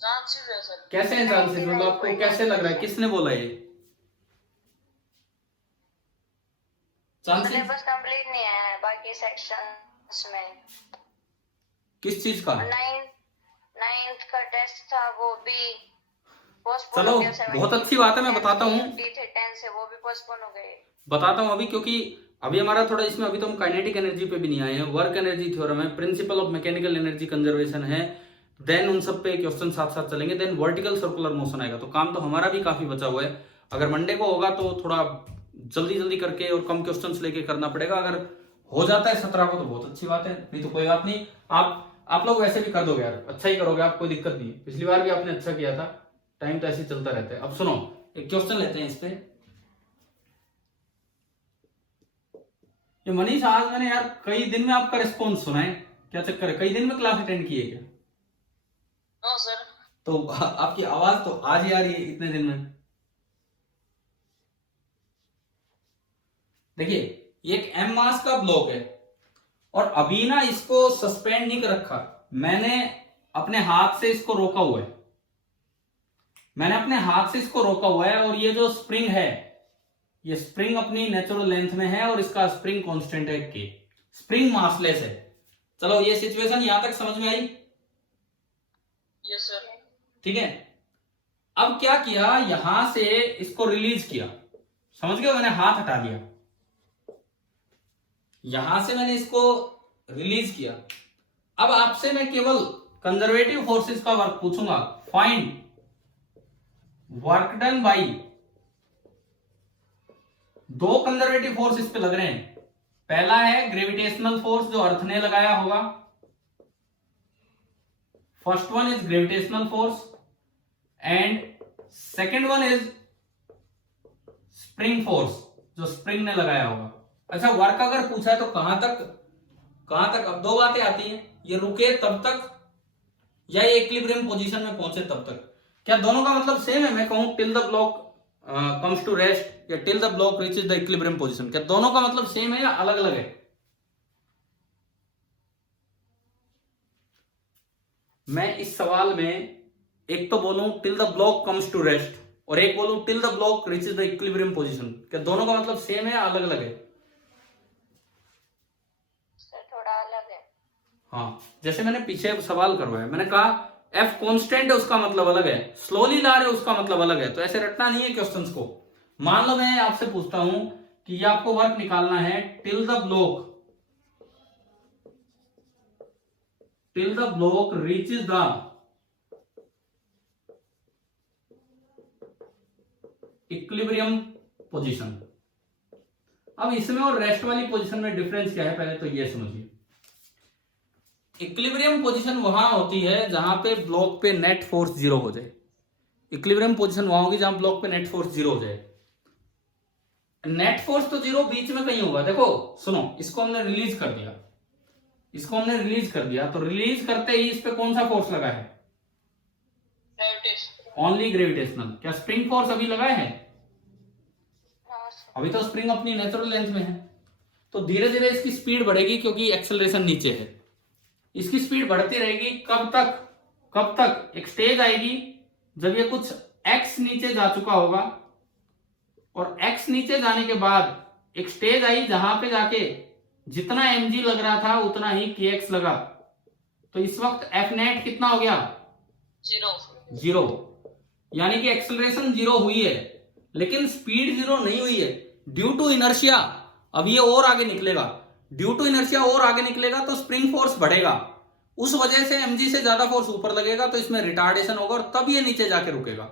चांसेस है सर। कैसे हैं चांसेस, मतलब आपको कैसे लग रहा है, किसने बोला ये चांसेस? सिलेबस कंप्लीट नहीं है बाकी सेक्शंस में। किस चीज का? नाइन्थ का टेस्ट था वो भी पोस्टपोन चलो हो गया। बहुत अच्छी बात है, मैं बताता हूँ 10 से वो भी पोस्टपोन हो गए। बताता हूँ अभी, क्योंकि अभी हमारा थोड़ा इसमें अभी तो हम काइनेटिक एनर्जी पे भी नहीं आए हैं, वर्क एनर्जी थ्योरम है, principle of mechanical energy conservation है, देन उन सब पे क्वेश्चन साथ साथ चलेंगे, देन वर्टिकल सर्कुलर मोशन आएगा। तो काम तो हमारा भी काफी बचा हुआ है। अगर मंडे को होगा तो थोड़ा जल्दी जल्दी करके और कम क्वेश्चंस लेके करना पड़ेगा। अगर हो जाता है 17 को तो बहुत अच्छी बात है, नहीं तो कोई बात नहीं। आप लोग वैसे भी कर दोगे यार, अच्छा ही करोगे आप, कोई दिक्कत नहीं। पिछली बार भी आपने अच्छा किया था, टाइम तो ऐसे ही चलता रहता है। अब सुनो, एक क्वेश्चन लेते हैं इस पे। ये मनीष, आज मैंने यार कई दिन में आपका रिस्पॉन्स सुना है, क्या चक्कर है? कई दिन में क्लास अटेंड किए क्या? हाँ सर। तो आपकी आवाज तो आज ही आ रही है इतने दिन में। देखिए, ये एक एम मास का ब्लॉक है और अभी ना इसको सस्पेंड नहीं कर रखा, मैंने अपने हाथ से इसको रोका हुआ है, मैंने अपने हाथ से इसको रोका हुआ है। और ये जो स्प्रिंग है, ये स्प्रिंग अपनी नेचुरल लेंथ में है और इसका स्प्रिंग कांस्टेंट है के, स्प्रिंग मासलेस है। चलो, ये सिचुएशन यहां तक समझ में आई? Yes sir. ठीक है, अब क्या किया, यहां से इसको रिलीज किया, समझ गए? मैंने हाथ हटा दिया, यहां से मैंने इसको रिलीज किया। अब आपसे मैं केवल कंजर्वेटिव फोर्सेस का वर्क पूछूंगा। फाइंड वर्क डन बाई, दो कंजर्वेटिव फोर्स इस पे लग रहे हैं। पहला है ग्रेविटेशनल फोर्स जो अर्थ ने लगाया होगा, first one is gravitational force and second one is spring force जो स्प्रिंग ने लगाया होगा। अच्छा, वर्क अगर पूछा है तो कहां तक? अब दो बातें आती हैं, ये रुके तब तक या ये इक्विलिब्रियम पोजीशन में पहुंचे तब तक। क्या दोनों का मतलब सेम है? मैं कहूं till the block comes to rest या till the block reaches the equilibrium position, क्या दोनों का मतलब सेम है या अलग अलग है? मैं इस सवाल में एक तो बोलूं till the block comes to rest और एक बोलूं till the block reaches the equilibrium position, क्या दोनों का मतलब सेम है या अलग अलग है? सर थोड़ा अलग है। हाँ, जैसे मैंने पीछे सवाल करवाया, मैंने कहा एफ कांस्टेंट है उसका मतलब अलग है, स्लोली ला रहे उसका मतलब अलग है। तो ऐसे रटना नहीं है क्वेश्चंस को। मान लो मैं आपसे पूछता हूं कि ये आपको वर्क निकालना है till the block reaches the equilibrium position. अब इसमें और रेस्ट वाली पोजीशन में डिफरेंस क्या है, पहले तो ये समझिए। इक्विलिब्रियम पोजीशन वहां होती है जहां पे ब्लॉक पे नेट फोर्स जीरो हो जाए। इक्विलिब्रियम पोजीशन वहां होगी जहां ब्लॉक पे नेट फोर्स जीरो हो जाए। नेट फोर्स तो जीरो बीच में कहीं होगा। देखो सुनो, इसको हमने रिलीज कर दिया, तो रिलीज करते ही इस पे कौन सा फोर्स लगा है? Only gravitational. क्या स्प्रिंग फोर्स अभी लगा है? अभी तो स्प्रिंग अपनी नेचुरल लेंथ में है। तो धीरे धीरे इसकी स्पीड बढ़ेगी क्योंकि एक्सेलरेशन नीचे है, इसकी स्पीड बढ़ती रहेगी। कब तक? एक स्टेज आएगी जब ये कुछ x नीचे जा चुका होगा और x नीचे जाने के बाद एक स्टेज आई जहां पे जाके जितना mg लग रहा था उतना ही kx लगा। तो इस वक्त f नेट कितना हो गया? जीरो। यानी कि एक्सेलरेशन जीरो हुई है लेकिन स्पीड जीरो नहीं हुई है ड्यू टू इनर्शिया। अब ये और आगे निकलेगा, ड्यू टू इनर्शिया और आगे निकलेगा तो स्प्रिंग फोर्स बढ़ेगा, उस वजह से mg से ज्यादा फोर्स ऊपर लगेगा तो इसमें रिटार्डेशन होगा और तब ये नीचे जाके रुकेगा।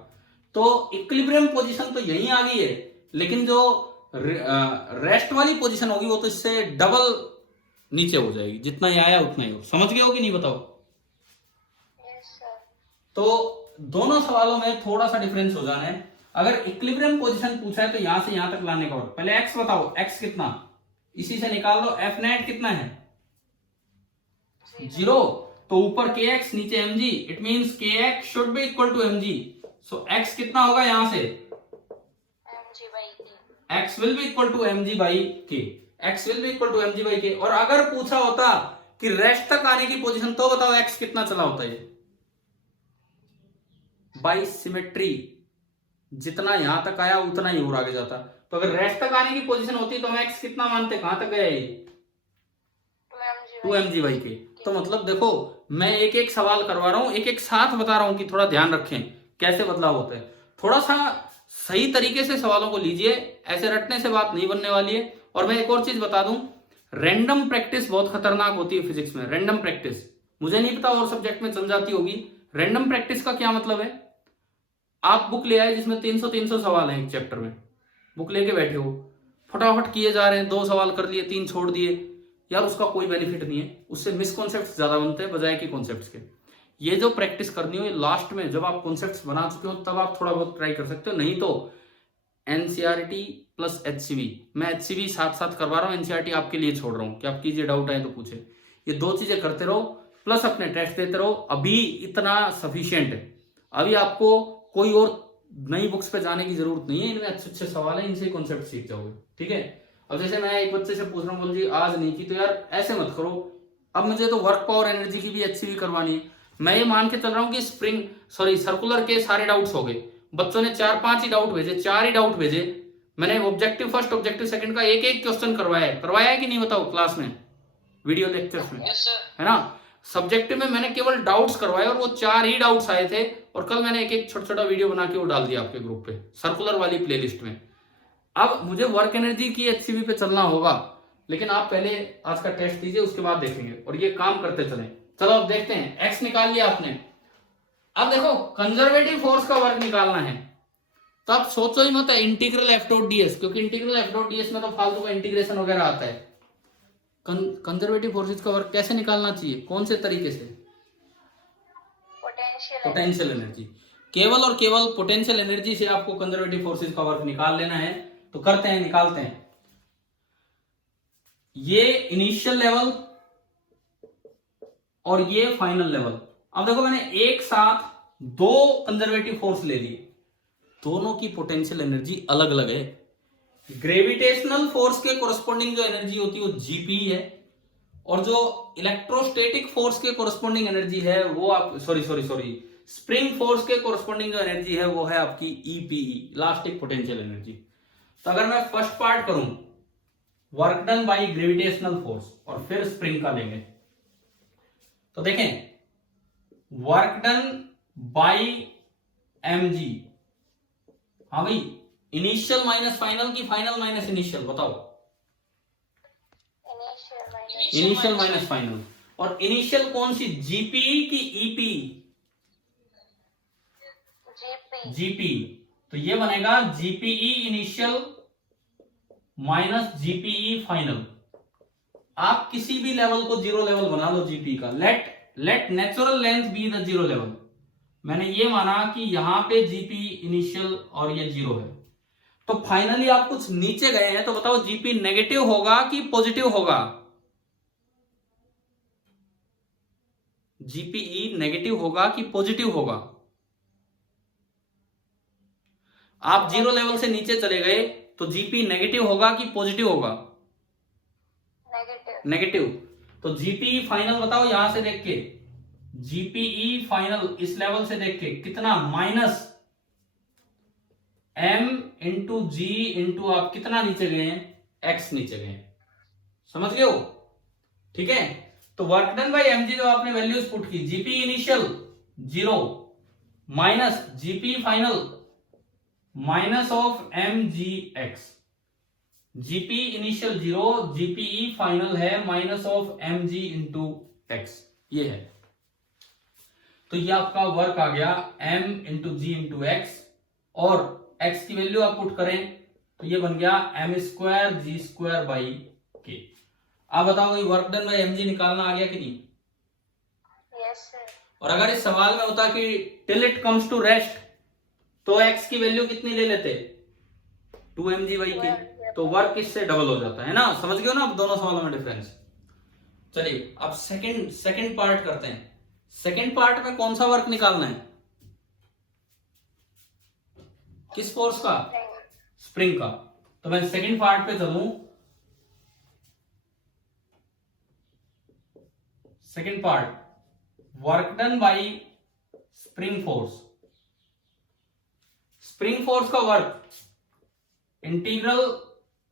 तो इक्विलिब्रियम पोजीशन तो यहीं आ गई है, लेकिन जो रेस्ट वाली पोजीशन होगी वो तो इससे डबल नीचे हो जाएगी, जितना ही आया उतना ही हो। समझ गए हो कि नहीं बताओ? Yes, sir. तो दोनों सवालों में थोड़ा सा डिफरेंस हो जाना है। अगर इक्विलिब्रियम पोजीशन पूछा है तो यहां से यहां तक लाने का वर्क। पहले एक्स बताओ, एक्स कितना, इसी से निकाल लो। एफ नेट कितना है? 0। तो ऊपर के एक्स नीचे M G, it means K X should be equal to M G. So X कितना होगा यहां से? mg by k. X will be equal to M G by K. X will be equal to M G by K. और अगर पूछा होता कि rest तक आने की पोजीशन, तो बताओ एक्स कितना चला होता है? बाई सिमेट्री, जितना यहां तक आया उतना ही और आगे जाता। तो अगर रेस्ट तक आने की पोजीशन होती तो हम एक्स कितना मानते, कहां तक गया ये? 2 mg by 2 mg बाई के। तो मतलब देखो, मैं एक एक सवाल करवा रहा हूं, एक एक साथ बता रहा हूं कि थोड़ा ध्यान रखें कैसे बदलाव होता है। थोड़ा सा सही तरीके से सवालों को लीजिए, ऐसे रटने से बात नहीं बनने वाली है। और मैं एक और चीज बता दूं, रैंडम प्रैक्टिस बहुत खतरनाक होती है फिजिक्स में। रैंडम प्रैक्टिस मुझे नहीं पता और सब्जेक्ट में चल जाती होगी। रैंडम प्रैक्टिस का क्या मतलब है? आप बुक ले आए जिसमें 300 सवाल हैं एक चैप्टर में, बुक लेके बैठे हो, फटाफट किए जा रहे हैं, 2 सवाल कर लिए, 3 छोड़ दिए, यार उसका कोई बेनिफिट नहीं है। उससे मिसकॉन्सेप्ट ज्यादा बनते हैं बजाय कि कॉन्सेप्ट्स के। ये जो प्रैक्टिस करनी हो, ये लास्ट में जब आप कॉन्सेप्ट्स बना चुके हो तब आप थोड़ा बहुत ट्राई कर सकते हो। नहीं तो एनसीईआरटी प्लस एचसीवी, मैं एचसीवी साथ साथ करवा रहा हूँ, एनसीईआरटी आपके लिए छोड़ रहा हूँ कि आप कीजिए, डाउट आए तो पूछे। ये 2 चीजें करते रहो, प्लस अपने टेस्ट देते रहो। अभी इतना सफिशियंट है, अभी आपको कोई और नई बुक्स पे जाने की जरूरत नहीं है। इनमें अच्छे अच्छे सवाल है, इनसे कॉन्सेप्ट सीख जाओगे। ठीक है? अब जैसे मैं एक बच्चे से पूछ रहा हूँ, बोल जी आज नहीं की, तो यार ऐसे मत करो। अब मुझे तो वर्क पावर एनर्जी की भी एचसीवी करवानी है। मैं ये मान के चल रहा हूँ कि सर्कुलर के सारे डाउट्स हो गए। बच्चों ने 4-5 ही डाउट भेजे, 4 ही डाउट भेजे। मैंने ऑब्जेक्टिव फर्स्ट, ऑब्जेक्टिव सेकंड का एक एक क्वेश्चन करवाया है कि नहीं बताओ क्लास में, वीडियो लेक्चर्स में? Yes, sir. है ना? सब्जेक्टिव में मैंने केवल डाउट्स करवाए और वो 4 ही डाउट्स आए थे। और कल मैंने एक एक छोटा छोटा वीडियो बना के वो डाल दिया आपके ग्रुप पे, सर्कुलर वाली प्लेलिस्ट में। अब मुझे वर्क एनर्जी की एचसीवी पे चलना होगा, लेकिन आप पहले आज का टेस्ट दीजिए, उसके बाद देखेंगे। और ये काम करते चलें। चलो अब देखते हैं, एक्स निकाल लिया आपने। अब देखो, कंजर्वेटिव फोर्स का वर्क निकालना है। तो आप सोचो ही मत इंटीग्रल एफ डॉट डीएस, क्योंकि इंटीग्रल एफ डॉट डीएस में तो फालतू का इंटीग्रेशन वगैरह आता है। कंजर्वेटिव फोर्सेज का वर्क कैसे निकालना चाहिए, कौन से तरीके से? Potential energy. केवल और केवल पोटेंशियल एनर्जी से आपको कंजर्वेटिव फोर्सेज का वर्क निकाल लेना है। तो करते हैं, निकालते हैं। ये इनिशियल लेवल और ये फाइनल लेवल। अब देखो, मैंने एक साथ 2 कंजर्वेटिव फोर्स ले लिए, दोनों की पोटेंशियल एनर्जी अलग अलग है। ग्रेविटेशनल फोर्स के कोरस्पोंडिंग जो एनर्जी होती है वो जीपी है, और जो इलेक्ट्रोस्टैटिक फोर्स के कोरस्पोंडिंग एनर्जी है वो आप सॉरी स्प्रिंग फोर्स के कोरस्पोंडिंग जो एनर्जी है वो है आपकी ईपीई, इलास्टिक पोटेंशियल एनर्जी। तो अगर मैं फर्स्ट पार्ट करूं, work done by gravitational force, और फिर स्प्रिंग का लेंगे, तो देखें, वर्क डन बाय एमजी। हाँ भाई, इनिशियल माइनस फाइनल की फाइनल माइनस इनिशियल, बताओ? Initial minus final. और इनिशियल कौन सी, जीपी की ईपी? जीपी। तो ये बनेगा GPE initial minus GPE final. आप किसी भी लेवल को 0 लेवल बना लो जीपी का। Let natural length be the 0 level. मैंने ये माना कि यहां पे जीपी इनिशियल और ये 0 है। तो फाइनली आप कुछ नीचे गए हैं, तो बताओ जीपी नेगेटिव होगा कि पॉजिटिव होगा? जीपीई नेगेटिव होगा कि पॉजिटिव होगा? आप 0 लेवल से नीचे चले गए तो जीपी नेगेटिव होगा कि पॉजिटिव होगा? नेगेटिव। तो जीपीई फाइनल बताओ, यहां से देख के जीपीई फाइनल इस लेवल से देख के कितना, minus M into G into आप कितना नीचे गए हैं, एक्स नीचे गए हैं। समझ गए हो? ठीक है? तो वर्क डन बाय एमजी जो आपने वैल्यूज पुट की, GP initial 0 minus GP final minus of M G X. GP initial 0, GPE final है minus of M G into X, ये है। तो ये आपका वर्क आ गया m into G into X, और x की वैल्यू आप पुट करें तो ये बन गया m² g² बाई के। आप बताओ वर्क डन बाय mg निकालना आ गया कि नहीं? Yes, sir. और अगर इस सवाल में होता कि till it comes to rest तो x की वैल्यू कितनी ले लेते? 2mg/k की। तो वर्क इससे डबल हो जाता है ना, समझ गए हो ना आप दोनों सवालों में डिफरेंस। चलिए अब सेकंड पार्ट करते हैं। सेकंड पार्ट में कौन सा वर्क निकालना है? किस फोर्स का? स्प्रिंग का। तो मैं सेकंड पार्ट पे चलूं। Second part, work done by spring force. Spring force का work, integral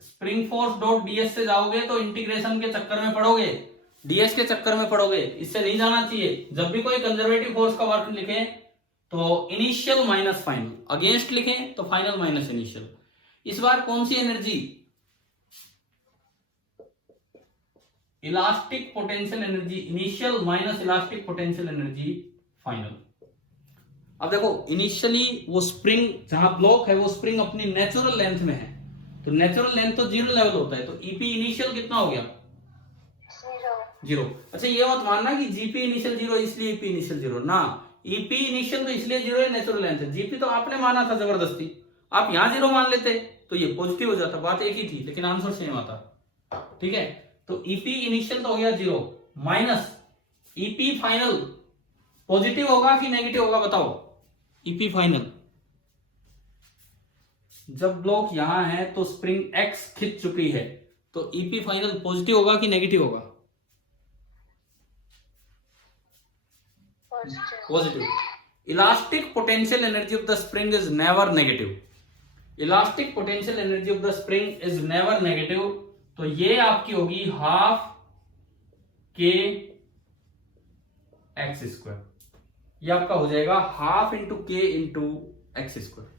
spring force dot DS से जाओगे तो इंटीग्रेशन के चक्कर में पड़ोगे, डीएस के चक्कर में पड़ोगे, इससे नहीं जाना चाहिए। जब भी कोई कंजर्वेटिव फोर्स का वर्क लिखें तो इनिशियल माइनस फाइनल, अगेंस्ट लिखें तो फाइनल माइनस इनिशियल। इस बार कौन सी energy? Elastic potential energy initial minus elastic potential energy final. अब देखो इनिशियली वो स्प्रिंग जहां ब्लॉक है वो स्प्रिंग अपनी नेचुरल लेंथ में है, तो नेचुरल लेंथ तो जीरो लेवल होता है, तो ईपी इनिशियल कितना हो गया? 0। अच्छा ये मत मानना कि जीपी इनिशियल 0 इसलिए ईपी इनिशियल 0 ना, ईपी इनिशियल तो इसलिए 0 है, नेचुरल लेंथ है। जीपी तो आपने माना था जबरदस्ती, आप यहां 0 मान लेते तो ये पॉजिटिव हो जाता, बात एक ही थी लेकिन आंसर सेम आता। ठीक है, तो ईपी इनिशियल तो हो गया 0 माइनस ईपी फाइनल पॉजिटिव होगा कि नेगेटिव होगा बताओ? ईपी फाइनल, जब ब्लॉक यहां है तो स्प्रिंग एक्स खिंच चुकी है, तो ईपी फाइनल पॉजिटिव होगा कि नेगेटिव होगा? Positive. Elastic potential energy of the spring is never negative. Elastic potential energy of the spring is never negative, तो ये आपकी होगी हाफ के एक्स स्क्वायर। ये आपका हो जाएगा हाफ इंटू के इंटू एक्स स्क्वायर।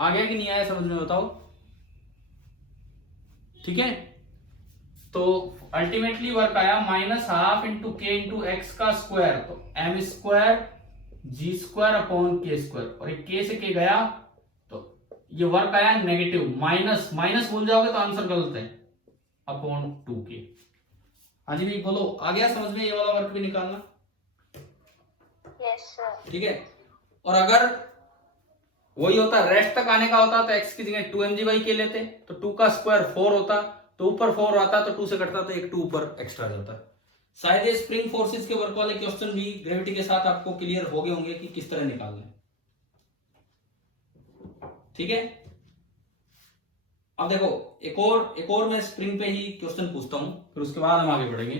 आ गया कि नहीं आया समझ में बताओ? ठीक है, तो अल्टीमेटली वर्क आया माइनस हाफ इंटू के इंटू एक्स का स्क्वायर, तो एम स्क्वायर जी स्क्वायर अपॉन के स्क्वायर, और एक के से के गया तो ये वर्क आया नेगेटिव, माइनस माइनस भूल जाओगे तो आंसर गलत है, अपॉन 2k। हाँ जी भाई बोलो, आ गया समझ में? ये वाला वर्क भी निकालना। Yes, sir. ठीक है, और अगर वही होता रेस्ट तक आने का होता तो x की जगह 2mg/k लेते, तो 2 का स्क्वायर 4 होता, तो ऊपर 4 आता तो 2 से कटता तो एक 2 ऊपर एक्स्ट्रा जाता। शायद ये स्प्रिंग फोर्सेस के वर्क वाले क्वेश्चन भी ग्रेविटी के साथ आपको क्लियर हो गए होंगे कि किस तरह निकालना है। ठीक है, अब देखो एक और मैं स्प्रिंग पे ही क्वेश्चन पूछता हूं, फिर उसके बाद हम आगे बढ़ेंगे।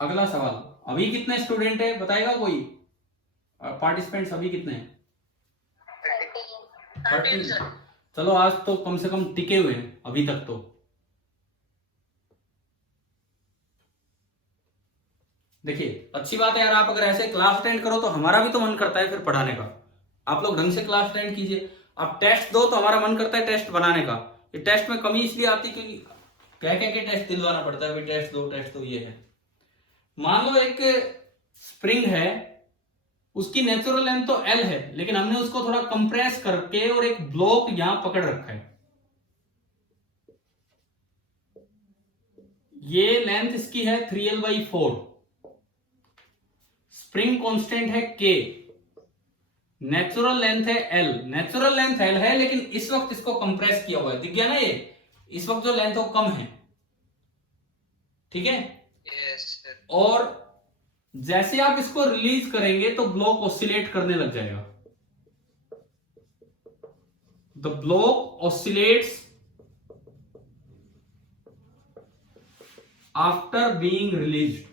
अगला सवाल, अभी कितने स्टूडेंट है बताएगा कोई? पार्टिसिपेंट्स अभी कितने हैं? 30। चलो आज तो कम से कम टिके हुए हैं अभी तक। तो देखिए अच्छी बात है यार, आप अगर ऐसे क्लास अटेंड करो तो हमारा भी तो मन करता है फिर पढ़ाने का। आप लोग ढंग से क्लास अटेंड कीजिए, आप टेस्ट दो तो हमारा मन करता है टेस्ट बनाने का। ये टेस्ट में कमी इसलिए आती क्योंकि कह के टेस्ट दिलवाना पड़ता है, भाई टेस्ट दो ये है। मान लो एक स्प्रिंग है, उसकी नेचुरल लेंथ तो L है, लेकिन हमने उसको थोड़ा कंप्रेस करके और एक ब्लॉक यहां पकड़ रखा है। ये लेंथ इसकी है 3L/4, स्प्रिंग कांस्टेंट है K, नेचुरल लेंथ है L। नेचुरल लेंथ L है लेकिन इस वक्त इसको कंप्रेस किया हुआ है, दिख गया ना? ये इस वक्त जो लेंथ है वो कम है। ठीक है, Yes, sir. और जैसे आप इसको रिलीज करेंगे तो ब्लॉक ऑसिलेट करने लग जाएगा। The block oscillates after being release.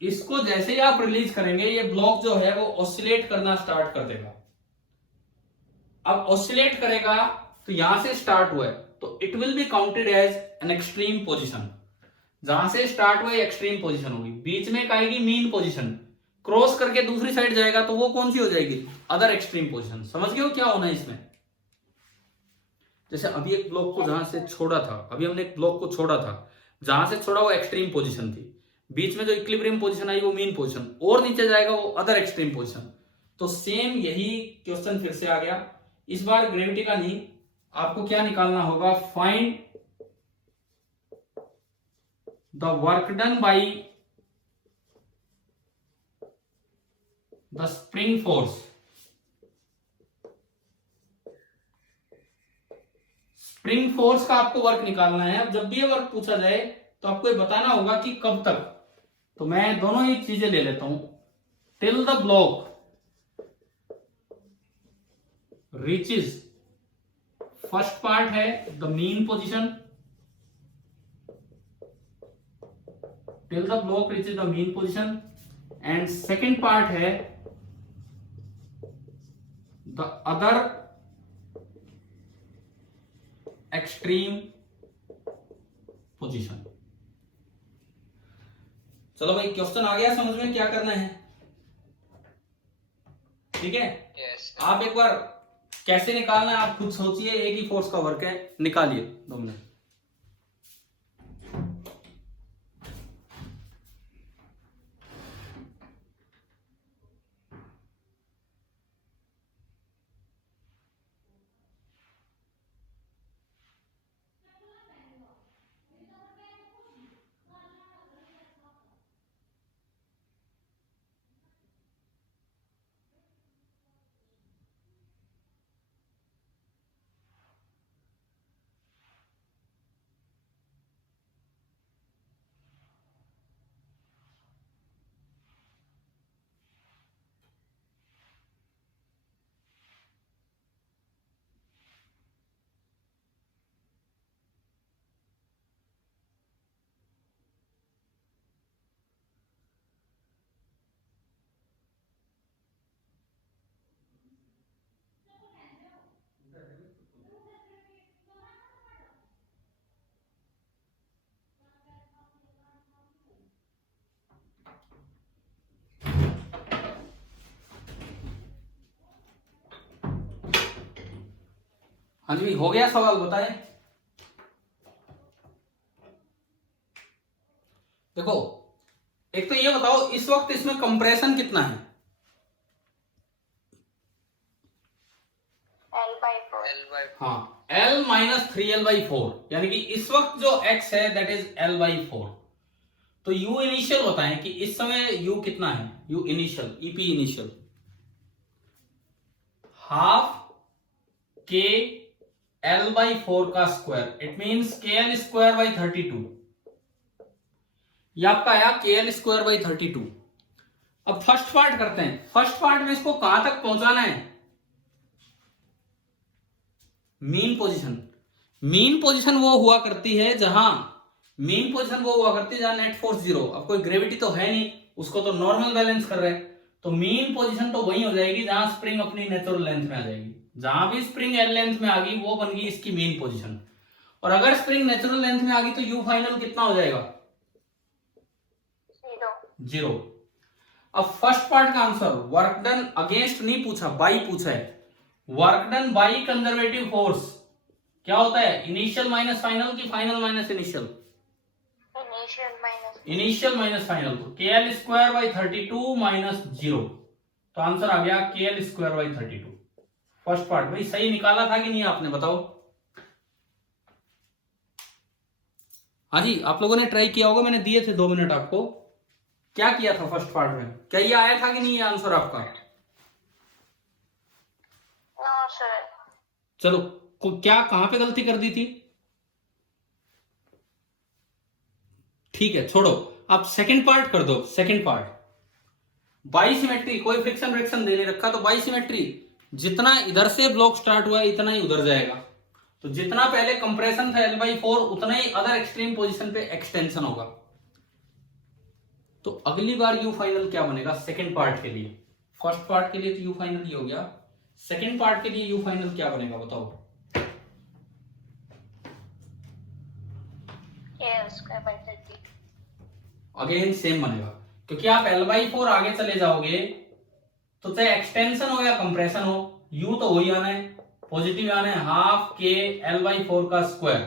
इसको जैसे ही आप रिलीज करेंगे ये ब्लॉक जो है वो ऑसिलेट करना स्टार्ट कर देगा। अब ऑसिलेट करेगा तो यहां से स्टार्ट हुआ है तो it will be counted as an extreme position. जहां से स्टार्ट हुआ एक्सट्रीम पोजीशन होगी, बीच में एक आएगी मीन पोजीशन, क्रॉस करके दूसरी साइड जाएगा तो वो कौन सी हो जाएगी? Other extreme position. समझ गए हो क्या होना है इसमें? जैसे अभी एक ब्लॉक को जहां से छोड़ा था, अभी हमने एक ब्लॉक को छोड़ा था, जहां से छोड़ा वो एक्सट्रीम पोजीशन थी, बीच में जो इक्विलिब्रियम पोजीशन आई वो मीन पोजीशन, और नीचे जाएगा वो अदर एक्सट्रीम पोजीशन। तो सेम यही क्वेश्चन फिर से आ गया, इस बार ग्रेविटी का नहीं, आपको क्या निकालना होगा, find the work done by the spring force. Spring force का आपको वर्क निकालना है। अब जब भी ये वर्क पूछा जाए तो आपको ये बताना होगा कि कब तक। तो मैं दोनों ही चीजें ले लेता हूं। Till the block reaches, first part है the mean position, till the block reaches the mean position, and second part है द अदर एक्सट्रीम पोजीशन। चलो भाई, क्वेश्चन आ गया समझ में क्या करना है? ठीक है, Yes. आप एक बार कैसे निकालना है आप खुद सोचिए। एक ही फोर्स का वर्क है, निकालिए 2 मिनट। हाँ जी, हो गया सवाल, बताएं। देखो, एक तो ये बताओ इस वक्त इसमें कंप्रेशन कितना है? L/4। L/4। हाँ, L माइनस 3L/4, यानी कि इस वक्त जो x है दैट इज L/4। तो U इनिशियल बताएं कि इस समय U कितना है। U initial, EP initial half K L/4 का स्क्वायर, इट मींस KL²/32। ये आपका आया KL²/32। अब फर्स्ट पार्ट करते हैं। फर्स्ट पार्ट में इसको कहां तक पहुंचाना है? Mean position. मीन पोजीशन वो हुआ करती है जहां नेट फोर्स 0। अब कोई ग्रेविटी तो है नहीं, उसको तो नॉर्मल बैलेंस कर रहे हैं। तो मीन पोजीशन तो वही हो जाएगी जहां स्प्रिंग अपनी नेचुरल लेंथ में आ जाएगी। जहां भी स्प्रिंग एल लेंथ में आ गई वो बन गई इसकी मीन पोजीशन। और अगर स्प्रिंग नेचुरल लेंथ में आ गई तो यू फाइनल कितना हो जाएगा? 0। अब फर्स्ट पार्ट का आंसर वर्क डन अगेंस्ट नहीं पूछा, बाई पूछा है। Work done by conservative force क्या होता है? इनिशियल माइनस फाइनल की final minus initial? Initial minus final. तो KL²/32 माइनस 0। तो आंसर आ गया KL²/32। फर्स्ट पार्ट भाई सही निकाला था कि नहीं आपने, बताओ। हाँ जी, आप लोगों ने ट्राई किया होगा, मैंने दिए थे 2 मिनट आपको। क्या किया था फर्स्ट पार्ट में? क्या ये आया था कि नहीं ये आंसर आपका? No sir. चलो, क्या कहां पे गलती कर दी थी? ठीक है, छोड़ो। आप सेकंड पार्ट कर दो। सेकंड पार्ट बाई सिमेट्री, कोई फ्रिक्शन फ्रिक्शन दे नहीं रखा, तो बाई सिमेट्री जितना इधर से ब्लॉक स्टार्ट हुआ है इतना ही उधर जाएगा। तो जितना पहले कंप्रेशन था L/4 उतना ही अदर एक्सट्रीम पोजीशन पे एक्सटेंशन होगा। तो अगली बार यू फाइनल क्या बनेगा सेकंड पार्ट के लिए? फर्स्ट पार्ट के लिए तो यू फाइनल ही हो गया, सेकंड पार्ट के लिए यू फाइनल क्या बनेगा बताओ? KL²/30। अगेन सेम बनेगा, क्योंकि आप L/4 आगे चले जाओगे तो चाहे एक्सटेंशन हो या कंप्रेशन हो, यू तो वही आना है, पॉजिटिव आना है, हाफ K L/4 का स्क्वायर।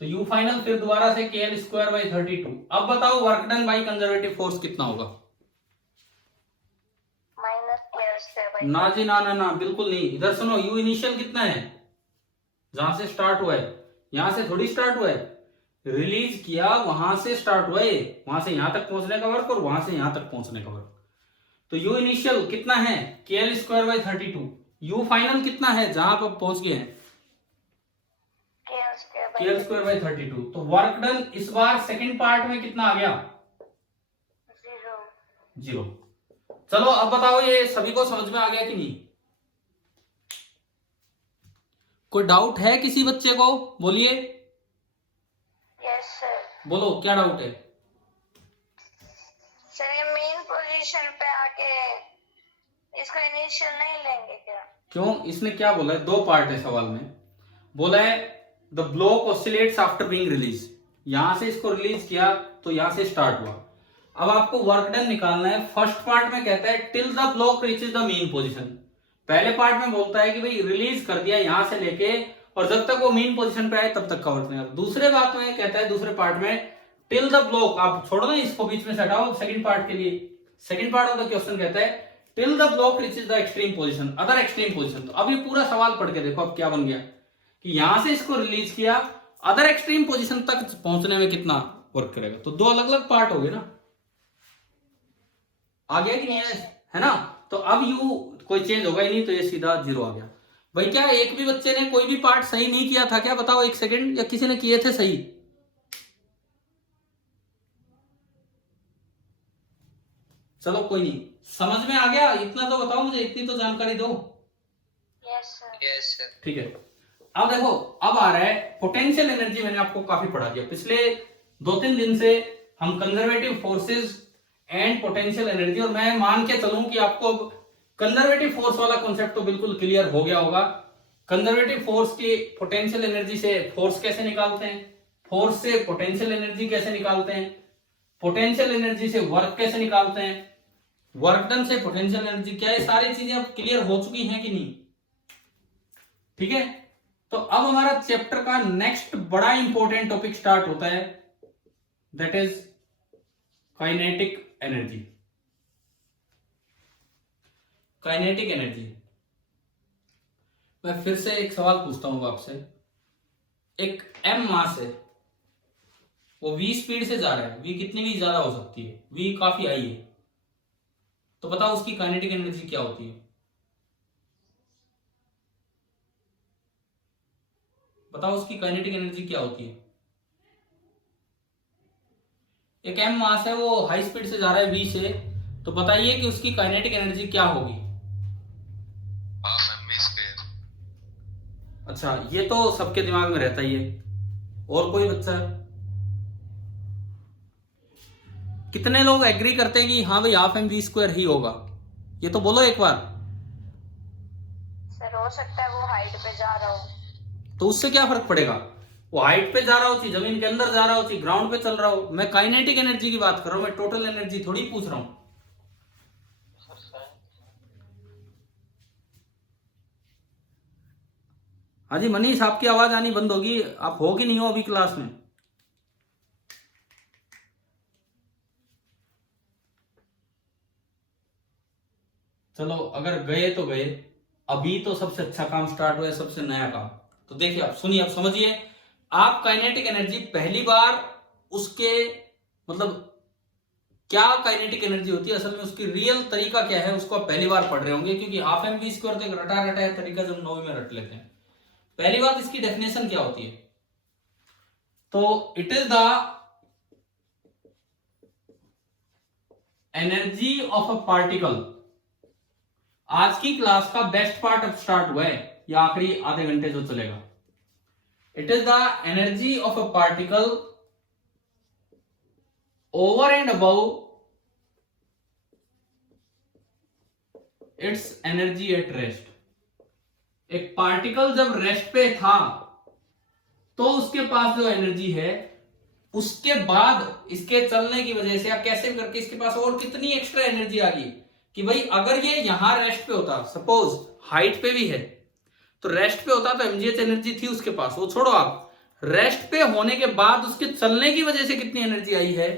तो यू फाइनल फिर दोबारा से KL²/32। अब बताओ work done by conservative force कितना होगा? -KL²/32। स्क्वायर बाई ना जी, ना ना ना, बिल्कुल नहीं। इधर सुनो, यू इनिशियल कितना है, जहां से स्टार्ट हुआ है, यहां से थोड़ी स्टार्ट हुआ है, रिलीज किया वहां से स्टार्ट हुआ है, वहां से यहां तक पहुंचने का वर्क और वहां से यहां तक पहुंचने का वर्क। तो यू इनिशियल कितना है, KL square by 32। You final कितना है जहां आप पहुंच गए हैं, KL square by KL square by 32। तो वर्क डन इस बार सेकंड पार्ट में कितना आ गया, 0। 0। चलो अब बताओ, ये सभी को समझ में आ गया कि नहीं? कोई डाउट है किसी बच्चे को? बोलिए, यस सर। बोलो क्या डाउट है? सर ये मेन पोजीशन पे आके इसको इनिशियल नहीं लेंगे क्या? क्यों? इसने क्या बोला है, दो पार्ट है सवाल में। बोला है the block oscillates after being release, यहां से इसको रिलीज किया तो यहां से स्टार्ट हुआ। अब आपको वर्क डन निकालना है। फर्स्ट पार्ट में कहता है till the block reaches the mean position. पहले पार्ट में बोलता है कि भाई रिलीज कर दिया यहां से लेके, और जब तक वो मीन पोजीशन पे आए तब तक का वर्क नहीं। दूसरे बात में कहता है, दूसरे पार्ट में टिल द ब्लॉक, आप छोड़ो ना इसको, बीच में से हटाओ सेकंड पार्ट के लिए। Second part of the question कहता है till the block reaches the extreme position, other extreme position. तो अब ये पूरा सवाल पढ़ के देखो अब क्या बन गया, कि यहां से इसको रिलीज किया, अदर एक्सट्रीम पोजीशन तक पहुंचने में कितना वर्क करेगा। तो दो अलग अलग पार्ट हो गए ना, आ गया कि नहीं है ना? तो अब यू कोई चेंज होगा ही नहीं, तो ये सीधा 0 आ गया। भाई क्या एक भी बच्चे ने कोई भी पार्ट सही नहीं किया था क्या? बताओ एक सेकंड, या किसी ने किए थे सही? चलो कोई नहीं, समझ में आ गया इतना तो बताओ मुझे, इतनी तो जानकारी दो। Yes sir. Yes sir. ठीक है, अब देखो अब आ रहा है पोटेंशियल एनर्जी। मैंने आपको काफी पढ़ा दिया पिछले 2-3 दिन से, हम conservative forces and potential energy, और मैं मान के चलूं कि आपको कंजर्वेटिव फोर्स वाला कॉन्सेप्ट तो बिल्कुल क्लियर हो गया होगा। कंजर्वेटिव फोर्स की पोटेंशियल एनर्जी से फोर्स कैसे निकालते हैं, फोर्स से पोटेंशियल एनर्जी कैसे निकालते हैं, पोटेंशियल एनर्जी से वर्क कैसे निकालते हैं, वर्क डन से पोटेंशियल एनर्जी क्या है, सारी चीजें अब क्लियर हो चुकी हैं कि नहीं? ठीक है, तो अब हमारा चैप्टर का नेक्स्ट बड़ा इंपॉर्टेंट टॉपिक स्टार्ट होता है, that is kinetic energy. Kinetic energy, मैं फिर से एक सवाल पूछता हूं आपसे। एक m मास है, वो v स्पीड से जा रहा है, v कितनी भी ज्यादा हो सकती है, v काफी हाई है, तो बताओ उसकी काइनेटिक एनर्जी क्या होती है? बताओ उसकी काइनेटिक एनर्जी क्या होती है? एक m मास है, वो हाई स्पीड से जा रहा है v से, तो बताइए कि उसकी काइनेटिक एनर्जी क्या होगी? अच्छा, ये तो सबके दिमाग में रहता ही है। और कोई बच्चा? कितने लोग एग्री करते हैं कि हाँ भाई हाफ mv² ही होगा? ये तो बोलो एक बार। सर हो सकता है वो हाइट पे जा रहा हो। तो उससे क्या फर्क पड़ेगा, वो हाइट पे जा रहा हो चाहे जमीन के अंदर जा रहा हो चाहे ग्राउंड पे चल रहा हो। मैं काइनेटिक एनर्जी की बात कर रहा हूं, मैं टोटल एनर्जी थोड़ी पूछ रहा हूं। हाँ जी मनीष, आपकी आवाज आनी बंद होगी, आप हो कि नहीं हो अभी क्लास में? चलो अगर गए तो गए, अभी तो सबसे अच्छा काम स्टार्ट हुआ है, सबसे नया काम। तो देखिए आप सुनिए, आप समझिए। आप काइनेटिक एनर्जी पहली बार उसके मतलब क्या काइनेटिक एनर्जी होती है, असल में उसकी रियल तरीका क्या है, उसको आप पहली बार पढ़ रहे होंगे, क्योंकि हाफ mv² तो एक रटा रटाया तरीका जब 9वीं में रट लेते हैं। पहली बात, इसकी डेफिनेशन क्या होती है? तो it is the energy of a particle. आज की क्लास का बेस्ट पार्ट अब स्टार्ट हुआ है, या आखिरी आधे घंटे जो चलेगा। It is the energy of a particle over and above it's energy at rest. एक पार्टिकल जब रेस्ट पे था तो उसके पास जो एनर्जी है, उसके बाद इसके चलने की वजह से या कैसे करके इसके पास और कितनी एक्स्ट्रा एनर्जी आ गई, कि भाई अगर ये यहां रेस्ट पे होता, सपोज हाइट पे भी है, तो रेस्ट पे होता तो mgh एनर्जी थी उसके पास, वो छोड़ो आप, रेस्ट पे होने के बाद उसके चलने की वजह से कितनी एनर्जी आई है,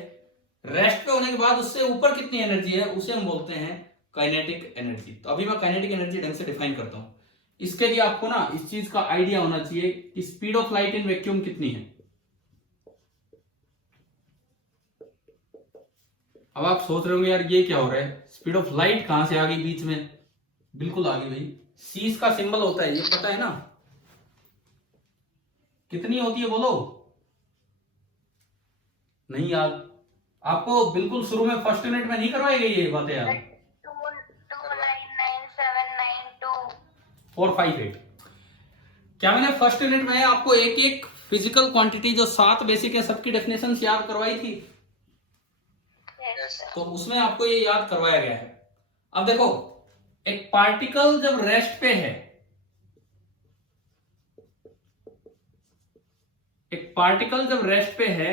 रेस्ट पे होने के बाद उससे ऊपर कितनी एनर्जी है, उसे हम बोलते हैं काइनेटिक एनर्जी। तो अभी मैं काइनेटिक एनर्जी ढंग से डिफाइन करता हूं। इसके लिए आपको ना इस चीज का आइडिया होना चाहिए कि speed of light in vacuum कितनी है। अब आप सोच रहे होंगे यार ये क्या हो रहा है, स्पीड ऑफ लाइट कहां से आ गई बीच में? बिल्कुल आ गई भाई, सी इसका सिंबल होता है, ये पता है ना? कितनी होती है बोलो? नहीं याद आपको? बिल्कुल शुरू में फर्स्ट यूनिट में नहीं करवाई गई ये बातें यार? 458। क्या मैंने फर्स्ट यूनिट में आपको एक एक फिजिकल क्वांटिटी जो 7 बेसिक है सबकी डेफिनेशन याद करवाई थी? तो उसमें आपको ये याद करवाया गया है। अब देखो, एक पार्टिकल जब रेस्ट पे है, एक पार्टिकल जब रेस्ट पे है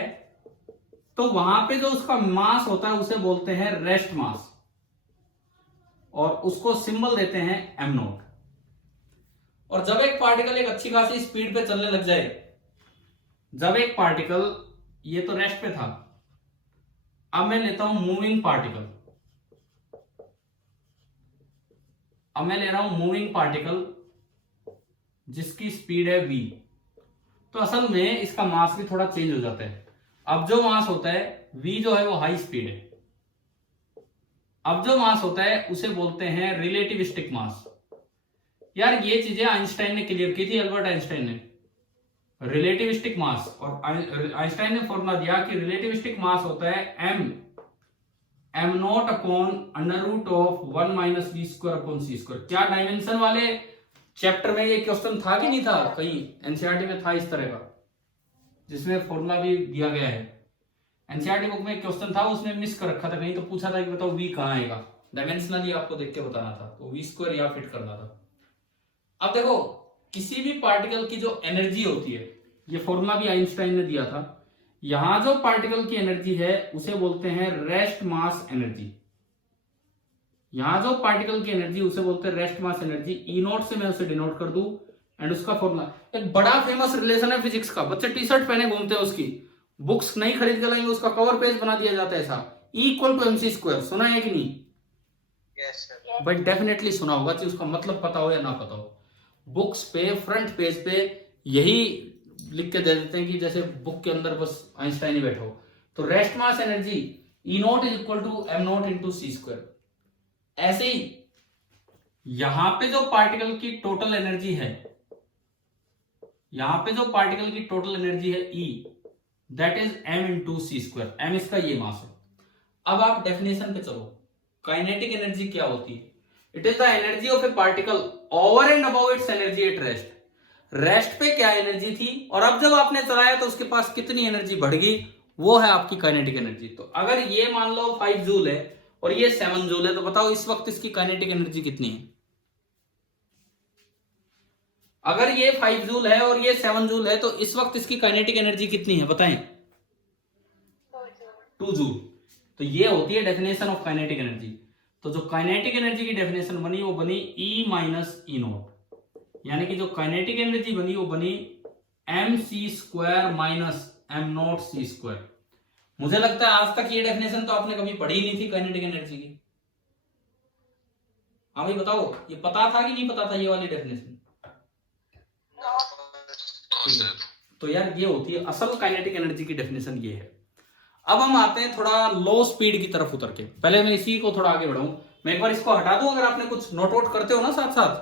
तो वहां पे जो उसका मास होता है उसे बोलते हैं रेस्ट मास, और उसको सिंबल देते हैं एम नॉट। और जब एक पार्टिकल एक अच्छी खासी स्पीड पे चलने लग जाए, जब एक पार्टिकल, ये तो रेस्ट पे था, अब मैं लेता हूं मूविंग पार्टिकल, अब मैं ले रहा हूं मूविंग पार्टिकल जिसकी स्पीड है v, तो असल में इसका मास भी थोड़ा चेंज हो जाता है। अब जो मास होता है v जो है वो हाई स्पीड है, अब जो मास होता है उसे बोलते हैं रिलेटिविस्टिक मास। यार ये चीजें आइंस्टाइन ने क्लियर की थी, अल्बर्ट आइंस्टाइन ने, रिलेटिविस्टिक मास। और आइंस्टाइन ने फॉर्मूला दिया कि रिलेटिविस्टिक मास होता है m naught upon under root of 1 minus we square upon C square. क्या डायमेंशन वाले चैप्टर में ये क्वेश्चन था कि नहीं था? कहीं एनसीईआरटी में था इस तरह का, जिसमें फॉर्मूला भी दिया गया है। एनसीईआरटी बुक में एक क्वेश्चन था, उसमें मिस कर रखा था कहीं, तो पूछा था कि बताओ वी कहां आएगा, डायमेंशनली आपको देख के बताना था, तो वी स्क्वायर या फिट करना था। अब देखो, किसी भी पार्टिकल की जो एनर्जी होती है, ये फॉर्मूला भी आइंस्टाइन ने दिया था, यहां जो पार्टिकल की एनर्जी है उसे बोलते हैं रेस्ट मास एनर्जी। यहां जो पार्टिकल की एनर्जी उसे बोलते हैं rest mass energy. E not से मैं उसे डिनोट कर दूं, एंड उसका फॉर्मूला, एक बड़ा फेमस रिलेशन है फिजिक्स का, बच्चे टी शर्ट पहने घूमते हैं, उसकी बुक्स नहीं खरीद के लाएंगे, उसका कवर पेज बना दिया जाता है ऐसा, E equal to MC square. सुना है कि नहीं? Yes sir. भाई डेफिनेटली सुना होगा, चाहे उसका मतलब पता हो या ना पता हो। बुक्स पे फ्रंट पेज पे यही लिख के दे देते हैं कि जैसे बुक के अंदर बस आइंस्टाइन ही बैठो। तो rest mass energy E naught is equal to m naught into C square. ऐसे ही यहां पे जो पार्टिकल की टोटल एनर्जी है, यहां पे जो पार्टिकल की टोटल एनर्जी है E, that is m into C square. M इसका ये मास है। अब आप डेफिनेशन पे चलो, काइनेटिक एनर्जी क्या होती है? It is the energy of A particle over and above it's energy at rest. Rest पे क्या एनर्जी थी और अब जब आपने चलाया तो उसके पास कितनी एनर्जी बढ़ गई, वो है आपकी काइनेटिक एनर्जी। तो अगर ये मान लो 5 जूल है और ये 7 जूल है, तो बताओ इस वक्त इसकी काइनेटिक एनर्जी कितनी है? अगर ये 5 जूल है और ये 7 जूल है, तो इस वक्त इसकी काइनेटिक एनर्जी कितनी है बताएं? 2 जूल। तो ये होती है डेफिनेशन ऑफ काइनेटिक एनर्जी। तो जो काइनेटिक एनर्जी की डेफिनेशन बनी वो बनी E माइनस ई नॉट, यानी कि जो काइनेटिक एनर्जी बनी वो बनी mc square minus M naught सी स्क्वायर। मुझे लगता है आज तक ये डेफिनेशन तो आपने कभी पढ़ी नहीं थी काइनेटिक एनर्जी की। हाँ भाई बताओ, ये पता था कि नहीं पता था ये वाली डेफिनेशन? तो यार ये होती है असल काइनेटिक एनर्जी की डेफिनेशन, ये है। अब हम आते हैं थोड़ा लो स्पीड की तरफ उतर के। पहले मैं इसी को थोड़ा आगे बढ़ाऊं, मैं एक बार इसको हटा दूं, अगर आपने कुछ नोट आउट करते हो ना साथ साथ,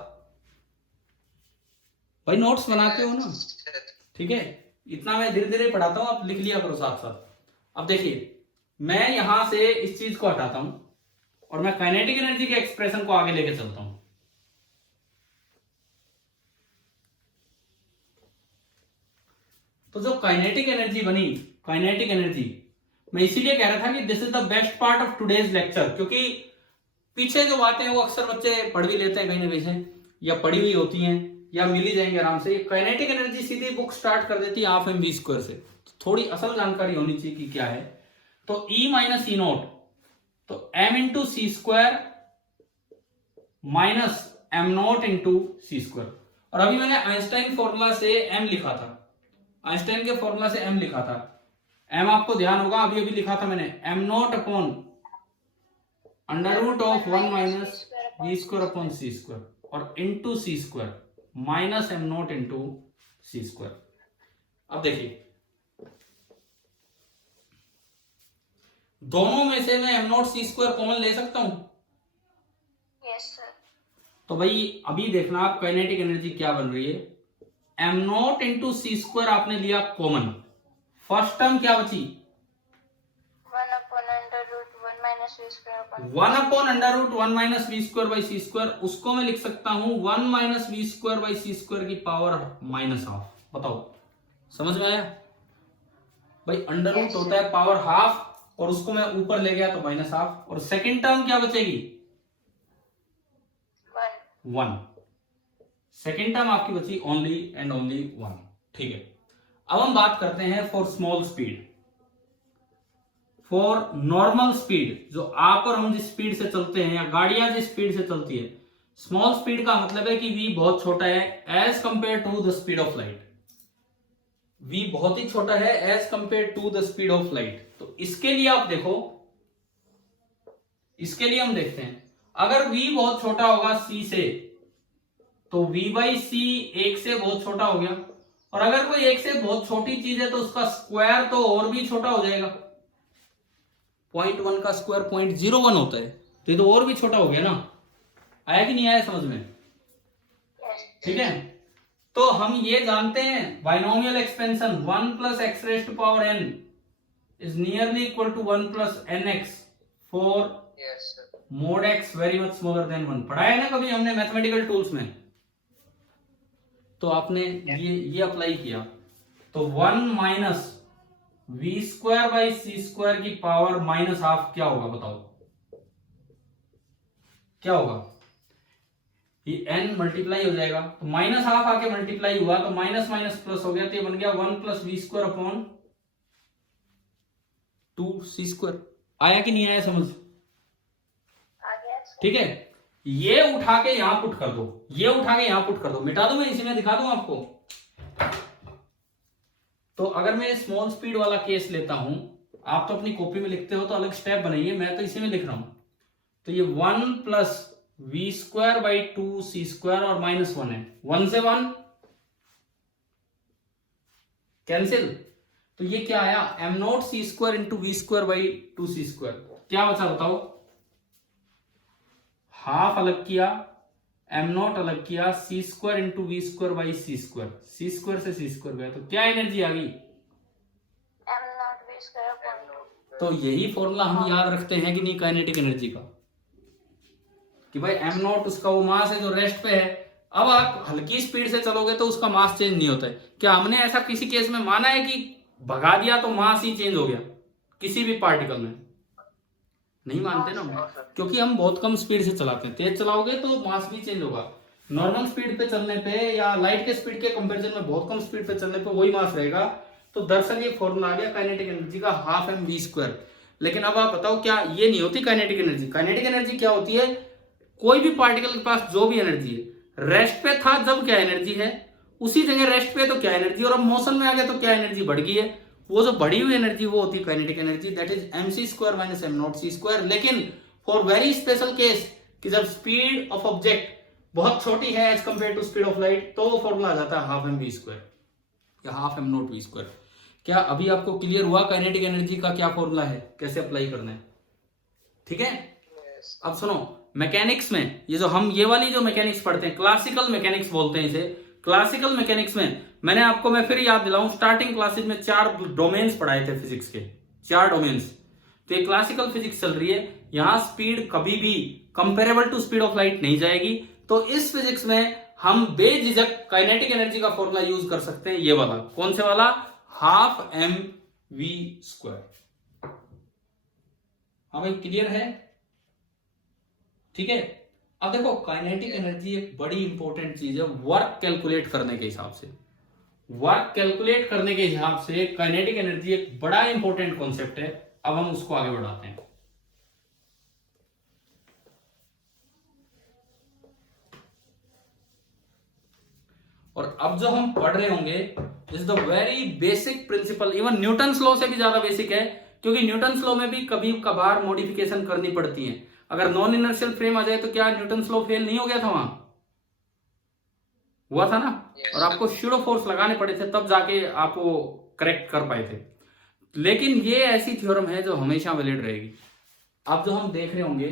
भाई नोट्स बनाते हो ना, ठीक है? इतना मैं धीरे धीरे पढ़ाता हूं, आप लिख लिया करो साथ साथ। अब देखिए, मैं यहां से इस चीज को हटाता हूं और मैं काइनेटिक एनर्जी के एक्सप्रेशन को आगे लेके चलता हूं। तो जो काइनेटिक एनर्जी बनी, काइनेटिक एनर्जी मैं इसीलिए कह रहा था कि this is the best part of today's lecture, क्योंकि पीछे जो बातें हैं वो अक्सर बच्चे पढ़ भी लेते हैं कहीं ना कहीं से, या पढ़ी हुई होती हैं या मिल ही जाएंगे आराम से। काइनेटिक एनर्जी सीधी बुक स्टार्ट कर देती है हाफ एम वी स्क्वायर से। तो थोड़ी असल जानकारी होनी चाहिए कि क्या है। तो E माइनस ई नॉट, तो m इंटू सी square minus M naught into सी स्क्वायर। और अभी मैंने आइंस्टाइन फॉर्मूला से m लिखा था, आइंस्टाइन के फॉर्मूला से m लिखा था। m आपको ध्यान होगा अभी अभी लिखा था मैंने, M naught upon under root of 1 minus we square upon C square और इंटू सी square minus M naught into सी स्क्वायर। अब देखिए दोनों में से मैं एम नॉट सी स्क्वायर कॉमन ले सकता हूं। Yes sir. तो भाई अभी देखना आप काइनेटिक एनर्जी क्या बन रही है। एम नॉट इंटू सी स्क्वायर आपने लिया कॉमन, फर्स्ट टर्म क्या बची 1 upon under root 1 minus v square upon 1 upon under root 1 minus we square by C square, उसको मैं लिख सकता हूं 1 minus we square by C square की पावर माइनस हाफ। बताओ समझ में आया भाई? अंडर रूट होता है पावर हाफ और उसको मैं ऊपर ले गया तो माइनस हाफ। और सेकेंड टर्म क्या बचेगी 1। सेकेंड टर्म आपकी बची ओनली एंड ओनली 1। ठीक है, अब हम बात करते हैं for small speed, for normal speed, जो आप और हम जिस स्पीड से चलते हैं या गाड़ियां जिस स्पीड से चलती है। स्मॉल स्पीड का मतलब है कि v बहुत छोटा है as compare to the speed of light. v बहुत ही छोटा है as compare to the speed of light. तो इसके लिए आप देखो, इसके लिए हम देखते हैं अगर v बहुत छोटा होगा c से तो v बाई सी 1 से बहुत छोटा हो गया, और अगर कोई 1 से बहुत छोटी चीज है तो उसका स्क्वायर तो और भी छोटा हो जाएगा। 0.1 का स्क्वायर 0.01 होता है, तो ये तो और भी छोटा हो गया ना। आया कि नहीं आया समझ में? ठीक है, तो हम ये जानते हैं binomial expansion 1 plus x raised power n is nearly equal to 1 plus n x for Yes, sir. Mod x very much smaller than 1। पढ़ा है ना कभी हमने मैथमेटिकल टूल्स में? तो आपने ये अप्लाई किया तो 1 minus we square by C square की पावर माइनस हाफ क्या होगा बताओ? क्या होगा? ये n मल्टीप्लाई हो जाएगा तो माइनस हाफ आके मल्टीप्लाई हुआ तो माइनस माइनस प्लस हो गया, तो ये बन गया 1 plus v square upon 2 c square. आया कि नहीं आया समझ? आ गया। ठीक है, ये उठा के यहां पुट कर दो, ये उठा के यहां पुट कर दो, मिटा दूं मैं इसी में दिखा दूं आपको। तो अगर मैं स्मॉल स्पीड वाला केस लेता हूं, आप तो अपनी कॉपी में लिखते हो तो अलग स्टेप बनाइए, मैं तो इसी में लिख रहा हूं। तो ये 1 plus v square by 2 c square और माइनस 1 है, 1 से 1 कैंसिल, तो ये क्या आया m naught C square into we square by 2 c square. क्या बचा बताओ? हाफ अलग किया, एम नॉट अलग किया, C square into we square by C square, C square से सी स्क्वायर गया, तो क्या एनर्जी आ गई? m not v square upon 2। तो यही फॉर्मूला हम याद रखते हैं कि नहीं काइनेटिक एनर्जी का, कि भाई एम नॉट उसका वो मास है जो रेस्ट पे है। अब आप हल्की स्पीड से चलोगे तो उसका मास चेंज नहीं होता है। क्या हमने ऐसा किसी केस में माना है कि भगा दिया तो मास ही चेंज हो गया किसी भी पार्टिकल में? नहीं मानते ना, क्योंकि हम बहुत कम स्पीड से चलाते हैं। तेज चलाओगे तो मास भी चेंज होगा, नॉर्मल स्पीड पे चलने पे या लाइट के स्पीड के कंपैरिजन में बहुत कम स्पीड पे चलने पे वही मास रहेगा। तो दरअसल ये फॉर्मूला आ गया काइनेटिक एनर्जी का, हाफ एम वी स्क्वायर। लेकिन अब आप बताओ क्या ये नहीं होती काइनेटिक एनर्जी? काइनेटिक एनर्जी क्या होती है? कोई भी पार्टिकल के पास जो भी एनर्जी है, रेस्ट पे था जब क्या एनर्जी है, उसी जगह रेस्ट पे तो क्या एनर्जी, और अब मोशन में आ गया तो क्या एनर्जी बढ़ गई है। वो जो बढ़ी हुई एनर्जी वो होती है kinetic energy, that is m c square minus M naught C square. लेकिन फॉर वेरी स्पेशल केस कि जब स्पीड ऑफ ऑब्जेक्ट बहुत छोटी है as compare to speed of light, तो वो फॉर्मूला आ जाता है हाफ एम वी स्क्वायर या half m naught v square. क्या अभी आपको क्लियर हुआ काइनेटिक एनर्जी का क्या फॉर्मूला है, कैसे अप्लाई करना है? ठीक है, अब सुनो, मैकेनिक्स में ये जो हम ये वाली जो मैकेनिक्स पढ़ते हैं, क्लासिकल मैकेनिक्स बोलते हैं इसे। क्लासिकल मैकेनिक्स में मैंने आपको, मैं फिर याद दिलाऊं, स्टार्टिंग क्लासेज में 4 डोमेन्स पढ़ाए थे फिजिक्स के, 4 डोमेन्स। तो ये क्लासिकल फिजिक्स चल रही है, यहां स्पीड कभी भी comparable to speed of light नहीं जाएगी। तो इस फिजिक्स में हम बेझिझक काइनेटिक एनर्जी का फॉर्मूला यूज कर सकते हैं, ये वाला। कौन से वाला? Half m v square. हाँ भाई, क्लियर है? ठीक है, अब देखो काइनेटिक एनर्जी एक बड़ी इंपॉर्टेंट चीज है वर्क कैलकुलेट करने के हिसाब से। वर्क कैलकुलेट करने के हिसाब से काइनेटिक एनर्जी एक बड़ा इंपॉर्टेंट कॉन्सेप्ट है। अब हम उसको आगे बढ़ाते हैं। और अब जो हम पढ़ रहे होंगे is the very basic principle, even Newton's law से भी ज्यादा बेसिक है, क्योंकि न्यूटन्स लॉ में भी कभी कभार मॉडिफिकेशन करनी पड़ती है। अगर नॉन इनर्शियल फ्रेम आ जाए तो क्या न्यूटन लॉ फेल नहीं हो गया था वहां? हुआ था ना? Yes, और आपको शूडो फोर्स लगाने पड़े थे, तब जाके आप वो करेक्ट कर पाए थे। लेकिन ये ऐसी थ्योरम है जो हमेशा वैलिड रहेगी। अब जो हम देख रहे होंगे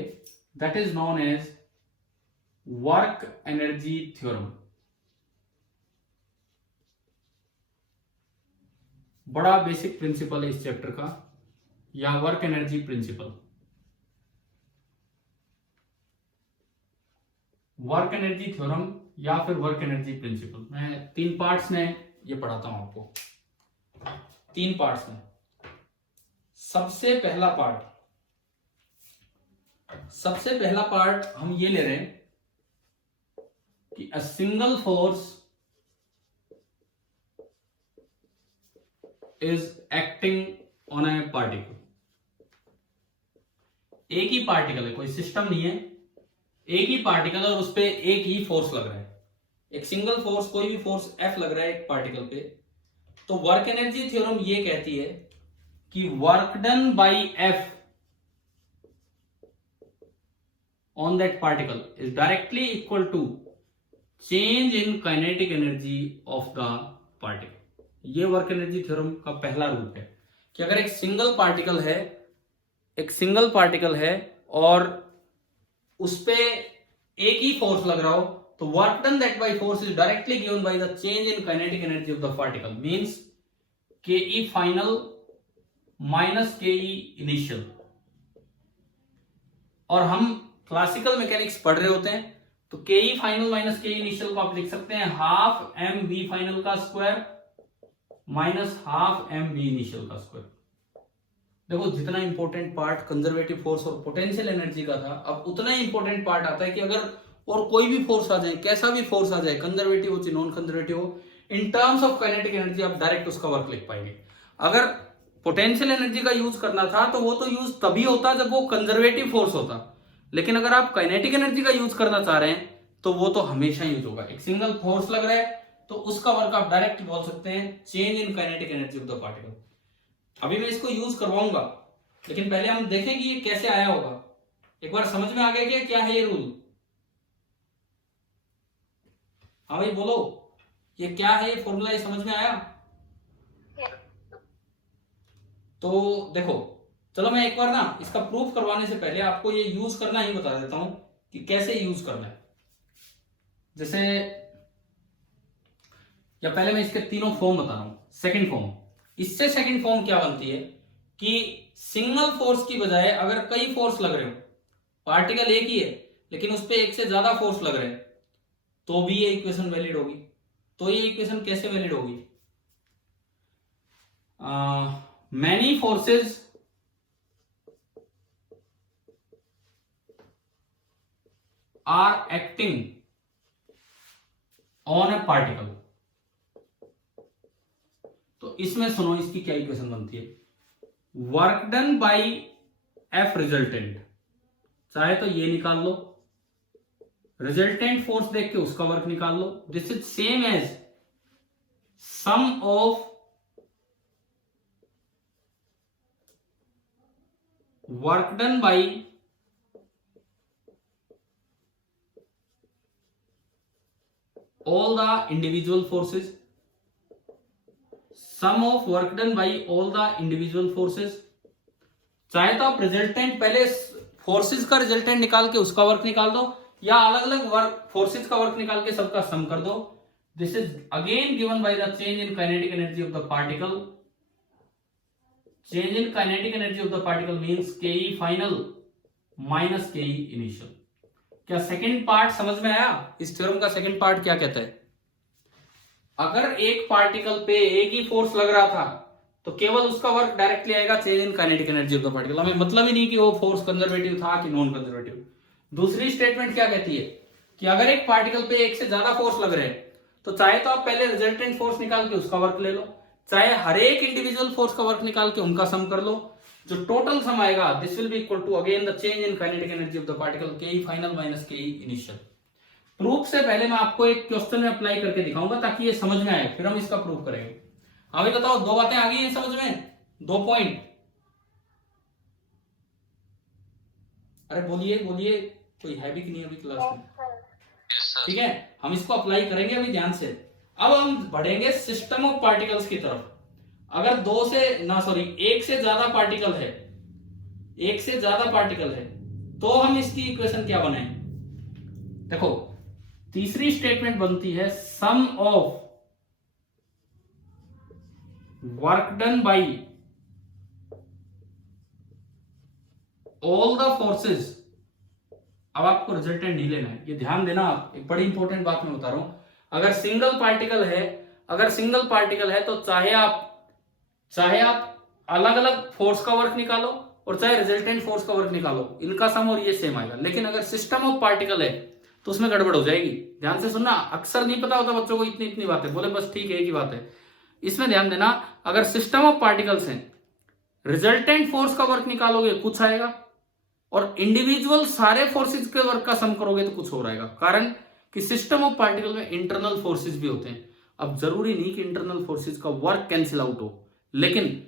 that is known as work energy theorem. बड़ा बेसिक प्रिंसिपल है इस चैप्टर का, या work energy principle. Work energy theorem या फिर वर्क एनर्जी प्रिंसिपल, मैं 3 पार्ट्स में ये पढ़ाता हूं आपको, 3 पार्ट्स में। सबसे पहला पार्ट हम ये ले रहे हैं कि a single force is acting on a particle. एक ही पार्टिकल है, कोई सिस्टम नहीं है, एक ही पार्टिकल और उस पर एक ही फोर्स लग रहा है, एक सिंगल फोर्स, कोई भी फोर्स F लग रहा है एक पार्टिकल पे। तो वर्क एनर्जी थ्योरम ये कहती है कि work done bye F on that particle is directly equal to change in kinetic energy of the particle। ये वर्क एनर्जी थ्योरम का पहला रूप है कि अगर एक सिंगल पार्टिकल है और उस पे एक ही फोर्स लग रहा हो, तो work done that by force is directly given by the change in kinetic energy of the particle, means के फाइनल माइनस के इनिशियल। और हम क्लासिकल मैकेनिक्स पढ़ रहे होते हैं, तो के फाइनल माइनस के इनिशियल को आप लिख सकते हैं हाफ एम वी फाइनल का square minus half m v initial का स्क्वायर। देखो, जितना इंपॉर्टेंट पार्ट कंजर्वेटिव फोर्स और पोटेंशियल एनर्जी का था, अब उतना ही इंपॉर्टेंट पार्ट आता है कि अगर और कोई भी फोर्स आ जाए, कैसा भी फोर्स आ जाए, कंजर्वेटिव हो चाहे नॉन कंजर्वेटिव हो, in terms of kinetic energy आप डायरेक्ट उसका वर्क लिख पाएंगे। अगर पोटेंशियल एनर्जी का यूज करना था तो वो तो यूज तभी होता जब वो कंजर्वेटिव फोर्स होता, लेकिन अगर आप काइनेटिक एनर्जी का यूज करना चाह रहे हैं तो वो तो हमेशा यूज होगा। एक सिंगल फोर्स लग रहा है तो उसका वर्क आप डायरेक्ट बोल सकते हैं change in kinetic energy of the particle. अभी मैं इसको यूज करवाऊंगा, लेकिन पहले हम देखें कि ये कैसे आया होगा। एक बार समझ में आ गया क्या है ये रूल? हाँ भाई बोलो, ये क्या है, ये फॉर्मूला, ये समझ में आया? तो देखो, चलो मैं एक बार ना इसका प्रूफ करवाने से पहले आपको ये यूज करना ही बता देता हूं कि कैसे यूज करना है। जैसे, या पहले मैं इसके तीनों फॉर्म बता रहा हूं। सेकंड फॉर्म, इससे सेकंड फॉर्म क्या बनती है कि सिंगल फोर्स की बजाय अगर कई फोर्स लग रहे हो, पार्टिकल एक ही है लेकिन उस पर एक से ज्यादा फोर्स लग रहे हैं, तो भी ये इक्वेशन वैलिड होगी। तो ये इक्वेशन कैसे वैलिड होगी? Many forces are acting on a particle. तो इसमें सुनो, इसकी क्या इक्वेशन बनती है? Work done by F resultant, चाहे तो ये निकाल लो, रिजल्टेंट फोर्स देख के उसका वर्क निकाल लो। This is same as sum of work done by all the individual forces, sum of work done by all the individual forces। चाहे तो आप रिजल्टेंट पहले फोर्सेस का रिजल्टेंट निकाल के उसका वर्क निकाल दो, या अलग अलग वर्क फोर्सेस का वर्क निकाल के सबका सम कर दो। This is again given by the change in kinetic energy of the particle. Change in kinetic energy of the particle means के फाइनल माइनस के इनिशियल। क्या सेकंड पार्ट समझ में आया? इस थ्योरम का सेकंड पार्ट क्या कहता है? अगर एक पार्टिकल पे एक ही फोर्स लग रहा था तो केवल उसका वर्क डायरेक्टली आएगा change in kinetic energy of the particle. हमें मतलब ही नहीं कि वो फोर्स कंजर्वेटिव था कि नॉन कंजर्वेटिव। दूसरी स्टेटमेंट क्या कहती है कि अगर एक पार्टिकल पे एक से ज्यादा फोर्स लग रहे हैं तो चाहे तो आप पहले रिजल्टेंट फोर्स निकाल के उसका वर्क ले लो, चाहे हर एक इंडिविजुअल फोर्स का वर्क निकाल के उनका सम कर लो। जो टोटल सम आएगा this will be equal to again the change in kinetic energy of the particle K final minus K initial. Proof से पहले मैं आपको एक क्वेश्चन में अप्लाई करके दिखाऊंगा ताकि ये समझ में आए, फिर हम इसका प्रूफ करेंगे। हाँ भाई बताओ, 2 बातें आ गई हैं समझ में? 2 पॉइंट? अरे बोलिए बोलिए, कोई है भी कि नहीं अभी क्लास में? Yes, sir. ठीक है, हम इसको अप्लाई करेंगे अभी ध्यान से। अब हम बढ़ेंगे सिस्टम ऑफ पार्टिकल्स की तरफ। अगर एक से ज्यादा पार्टिकल है, एक से ज्यादा पार्टिकल है, तो हम इसकी इक्वेशन क्या बनाएं? देखो, तीसरी स्टेटमेंट बनती है sum of work done by all the forces. अब आपको रिजल्टेंट नहीं लेना है, ये ध्यान देना आप, एक बड़ी इंपॉर्टेंट बात मैं बता रहा हूं। अगर सिंगल पार्टिकल है तो चाहे आप अलग अलग फोर्स का वर्क निकालो और चाहे रिजल्टेंट फोर्स का वर्क निकालो, इनका सम और ये सेम आएगा। लेकिन अगर सिस्टम ऑफ पार्टिकल है तो उसमें गड़बड़ हो जाएगी। ध्यान से सुनना, अक्सर नहीं पता होता बच्चों को इतनी इतनी बातें, बोले बस ठीक है एक ही बात है। इसमें ध्यान देना, अगर सिस्टम ऑफ पार्टिकल्स हैं, रिजल्टेंट फोर्स का वर्क निकालोगे कुछ आएगा, और इंडिविजुअल सारे फोर्सेस के वर्क का सम करोगे तो कुछ और आएगा। कारण कि सिस्टम ऑफ पार्टिकल में इंटरनल फोर्सेस भी होते हैं। अब जरूरी नहीं कि इंटरनल फोर्सेस का वर्क कैंसिल आउट हो, लेकिन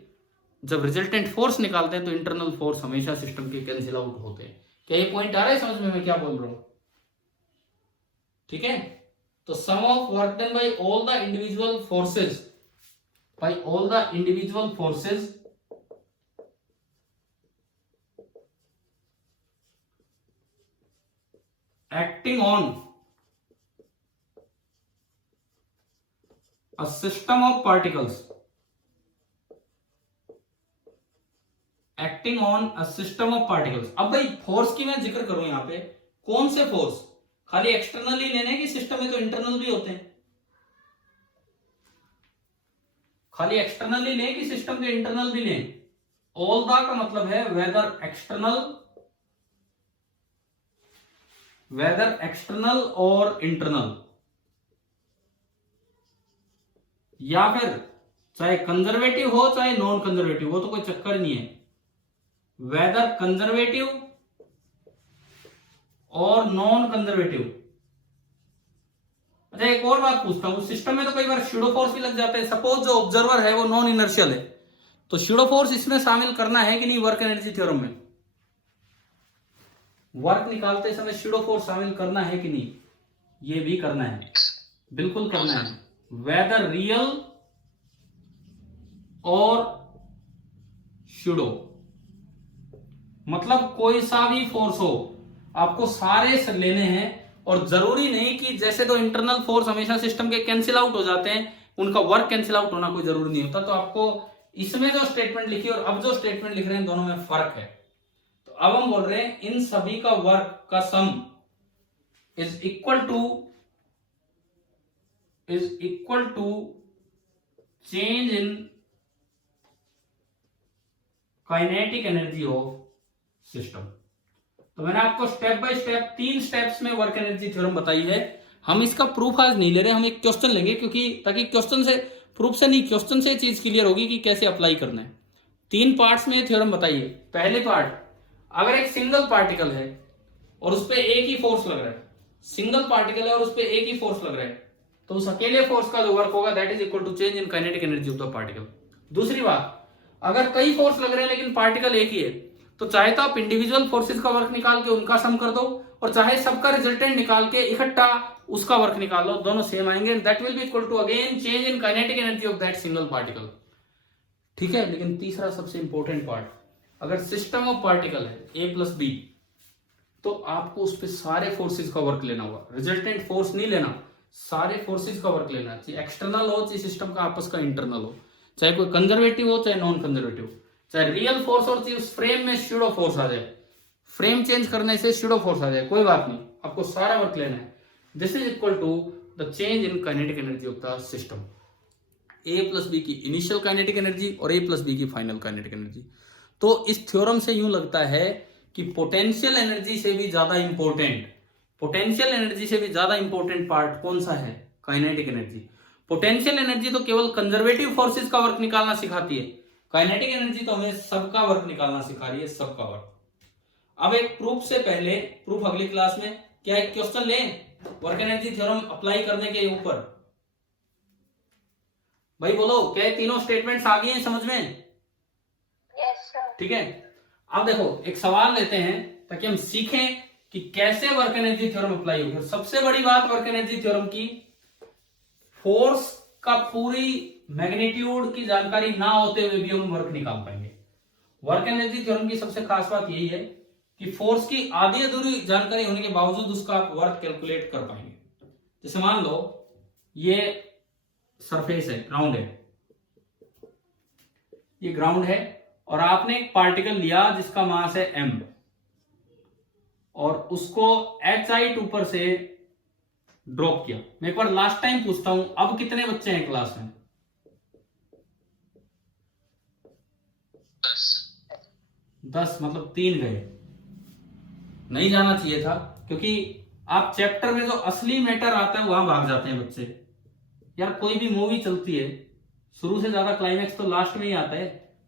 जब रिजल्टेंट फोर्स निकालते हैं तो इंटरनल फोर्स हमेशा सिस्टम के कैंसिल आउट होते हैं। क्या ये पॉइंट आ रहा है समझ में मैं क्या बोल रहा हूं? ठीक है, तो sum of work done by all the individual forces acting on a system of particles, अब भाई फोर्स की मैं जिक्र करूं यहां पे, कौन से फोर्स? खाली एक्सटर्नली लेने की सिस्टम में तो इंटरनल भी होते हैं। खाली एक्सटर्नली लें कि सिस्टम के इंटरनल भी लें? ऑल द का मतलब है वेदर एक्सटर्नल और इंटरनल, या फिर चाहे कंजर्वेटिव हो चाहे नॉन कंजर्वेटिव हो, तो कोई चक्कर नहीं है। वेदर कंजर्वेटिव और नॉन कंजर्वेटिव। अच्छा, एक और बात पूछता हूं, सिस्टम में तो कई बार शूडो फोर्स भी लग जाते हैं। सपोज जो ऑब्जर्वर है वो नॉन इनर्शियल है, तो शूडो फोर्स इसमें शामिल करना है कि नहीं? वर्क एनर्जी थ्योरम में वर्क निकालते समय शूडो फोर्स शामिल करना है कि नहीं? ये भी करना है, बिल्कुल करना है। वेदर रियल और शूडो, मतलब कोई सा भी फोर्स हो, आपको सारे लेने हैं। और जरूरी नहीं कि जैसे तो इंटरनल फोर्स हमेशा सिस्टम के कैंसिल आउट हो जाते हैं, उनका वर्क कैंसिल आउट होना कोई जरूरी नहीं होता। तो आपको इसमें जो स्टेटमेंट लिखी और अब जो स्टेटमेंट लिख रहे हैं दोनों में फर्क है। तो अब हम बोल रहे हैं इन सभी का वर्क का sum is equal to change in kinetic energy of system. तो मैंने आपको स्टेप बाय स्टेप 3 स्टेप्स में वर्क एनर्जी थ्योरम बताई है। हम इसका प्रूफ आज नहीं ले रहे, हम एक क्वेश्चन लेंगे, क्योंकि ताकि क्वेश्चन से, प्रूफ से नहीं, क्वेश्चन से चीज क्लियर होगी कि कैसे अप्लाई करना है। 3 पार्ट्स में थ्योरम बताइए। पहले पार्ट, अगर एक सिंगल पार्टिकल है और उस पर एक ही फोर्स लग रहा है, सिंगल पार्टिकल है और उस पर एक ही फोर्स लग रहा है, तो उस अकेले फोर्स का जो वर्क होगा that is equal to change in kinetic energy of the particle. दूसरी बात, अगर कई फोर्स लग रहे हैं लेकिन पार्टिकल एक ही है, तो चाहे तो आप इंडिविजुअल फोर्सेस का वर्क निकाल के उनका सम कर दो, और चाहे सबका रिजल्टेंट निकाल के इकट्ठा उसका वर्क निकाल लो, दोनों सेम आएंगे। That will be equal to again change in kinetic energy of that single particle. ठीक है, लेकिन तीसरा सबसे इंपॉर्टेंट पार्ट, अगर सिस्टम ऑफ पार्टिकल है A प्लस B, तो आपको उस पर सारे फोर्सेस का वर्क लेना होगा। रिजल्टेंट फोर्स नहीं लेना, सारे फोर्सेस का वर्क लेना, चाहे एक्सटर्नल हो चाहे सिस्टम का आपस का इंटरनल हो, चाहे कोई कंजर्वेटिव हो चाहे नॉन कंजर्वेटिव, चाहे रियल फोर्स और उस फ्रेम में शूडो फोर्स आ जाए, फ्रेम चेंज करने से शूडो फोर्स आ जाए, कोई बात नहीं, आपको सारा वर्क लेना है। This is equal to the change in kinetic energy of the system. A plus B की इनिशियल काइनेटिक एनर्जी और A प्लस बी की फाइनल काइनेटिक एनर्जी। तो इस थ्योरम से यूं लगता है कि पोटेंशियल एनर्जी से भी ज्यादा इंपॉर्टेंट पार्ट कौन सा है? Kinetic energy. पोटेंशियल एनर्जी तो केवल कंजर्वेटिव फोर्सेस का वर्क निकालना सिखाती है, काइनेटिक एनर्जी तो हमें सबका वर्क निकालना सिखा रही है, सबका वर्क। अब एक प्रूफ से पहले, प्रूफ अगली क्लास में, क्या एक क्वेश्चन लें वर्क एनर्जी थ्योरम अप्लाई करने के ऊपर? भाई बोलो, क्या तीनों स्टेटमेंट्स आ गई हैं समझ में? Yes sir. ठीक है, अब देखो एक सवाल लेते हैं ताकि हम सीखें कि कैसे वर्क एनर्जी थ्योरम अप्लाई होगी। सबसे बड़ी बात वर्क एनर्जी थ्योरम की, फोर्स का पूरी मैग्नीट्यूड की जानकारी ना होते हुए भी हम वर्क निकाल पाएंगे। वर्क एनर्जी थ्योरम की सबसे खास बात यही है कि फोर्स की आधी अधूरी जानकारी होने के बावजूद उसका आप वर्क कैलकुलेट कर पाएंगे। जैसे मान लो ये सरफेस है, ग्राउंड है, ये ग्राउंड है और आपने एक पार्टिकल लिया जिसका मास है m और उसको h हाइट ऊपर से ड्रॉप किया। मैं एक बार लास्ट टाइम पूछता हूं, अब कितने बच्चे हैं क्लास में? 10 मतलब 3 गए। नहीं जाना चाहिए था, क्योंकि आप चैप्टर में जो असली मैटर आता है वहां भाग जाते हैं बच्चे। यार कोई भी मूवी चलती है, शुरू से ज्यादा क्लाइमैक्स तो लास्ट में ही आता है।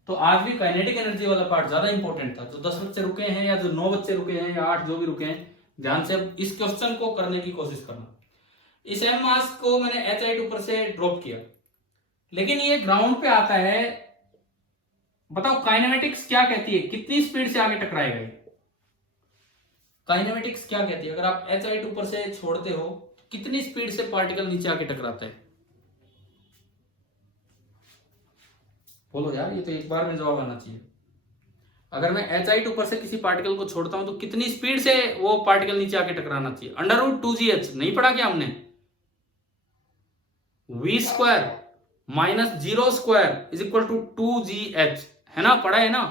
तो आज भी काइनेटिक एनर्जी वाला पार्ट ज्यादा इंपॉर्टेंट था। जो 10 बच्चे रुके हैं या जो 9 बच्चे रुके हैं या 8 जो भी रुके हैं, ध्यान से अब इस क्वेश्चन को करने की कोशिश करना। इस एम मास को मैंने एच हाइट ऊपर से ड्रॉप किया, लेकिन ये ग्राउंड पे आता है। बताओ काइनेमेटिक्स क्या कहती है, कितनी स्पीड से आगे टकराएगा ये? काइनेमेटिक्स क्या कहती है, अगर आप एच हाइट ऊपर से छोड़ते हो कितनी स्पीड से पार्टिकल नीचे आके टकराता है? बोलो यार, ये तो एक बार में जवाब आना चाहिए। अगर मैं एच हाइट ऊपर से किसी पार्टिकल को छोड़ता हूं तो कितनी स्पीड से वो पार्टिकल नीचे आके टकराना चाहिए? √2gh नहीं पढ़ा क्या हमने? v² minus 0² is equal to 2gh, है ना, पढ़ा है ना?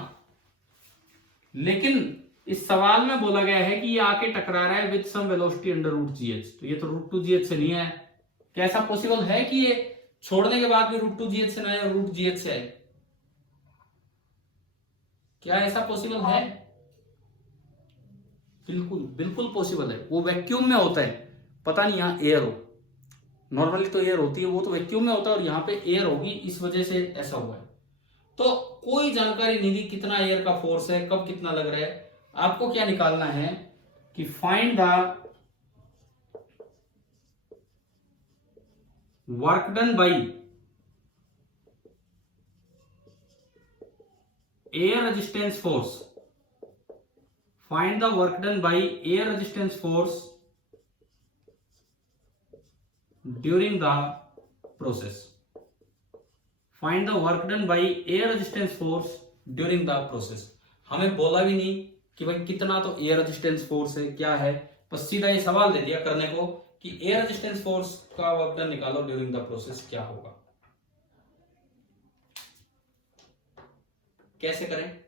लेकिन इस सवाल में बोला गया है कि ये आके टकरा रहा है विद सम वेलोसिटी √gh, तो ये तो √2gh से नहीं है। क्या ऐसा पॉसिबल है कि ये छोड़ने के बाद भी √2gh से ना आए, √gh से आए? क्या ऐसा पॉसिबल है? बिल्कुल बिल्कुल पॉसिबल है। वो वैक्यूम में होता है, पता नहीं यहाँ एयर हो, नॉर्मली तो एयर होती है, वो तो वैक्यूम में होता है और यहाँ पे एयर होगी, इस वजह से ऐसा हुआ है। तो कोई जानकारी नहीं दी कितना एयर का फोर्स है, कब कितना लग रहा है। आपको क्या निकालना है कि find the work done by air resistance force, find the work done by air resistance force during the process, find the work done by air resistance force during the process। हमें बोला भी नहीं कि भाई कितना तो एयर रेजिस्टेंस फोर्स है, क्या है, बस सीधा ये सवाल दे दिया करने को कि एयर रेजिस्टेंस फोर्स का वर्क डन निकालो ड्यूरिंग द प्रोसेस, क्या होगा। कैसे करें?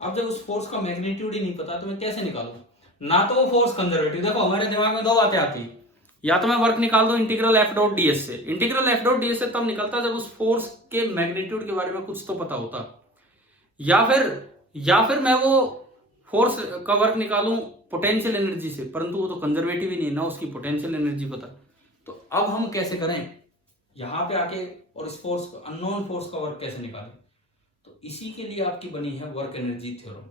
अब जब उस फोर्स का मैग्नीट्यूड ही नहीं पता तो मैं कैसे निकालूं? ना तो वो फोर्स कंजर्वेटिव, देखो हमारे दिमाग में दो बातें आती, या तो मैं वर्क निकाल दूं इंटीग्रल F.ds से। इंटीग्रल F.ds से तब निकलता जब उस फोर्स के मैग्नीट्यूड के बारे में कुछ तो पता होता, या फिर मैं वो फोर्स का वर्क निकालूं पोटेंशियल एनर्जी से, परंतु वो तो कंजर्वेटिव ही नहीं, ना उसकी पोटेंशियल एनर्जी पता। तो अब हम कैसे करें यहां पे आके, और इस फोर्स का, अननोन फोर्स का वर्क कैसे निकालें? तो इसी के लिए आपकी बनी है वर्क एनर्जी थ्योरम,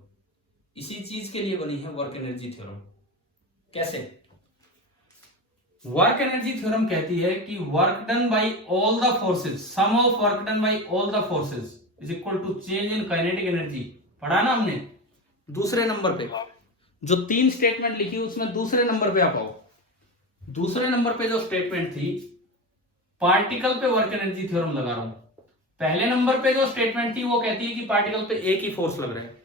इसी चीज के लिए बनी है वर्क एनर्जी थ्योरम। कैसे? वर्क एनर्जी थ्योरम कहती है कि work done by all the forces, sum of work done by all the forces is equal to change in kinetic energy. पढ़ा ना हमने? दूसरे नंबर पे जो 3 स्टेटमेंट लिखी उसमें दूसरे नंबर पे आप आओ। दूसरे नंबर पे जो स्टेटमेंट थी, पार्टिकल पे वर्क एनर्जी थ्योरम लगा रहा हूं। पहले नंबर पे जो स्टेटमेंट थी वो कहती है कि पार्टिकल पे एक ही फोर्स लग रहा है।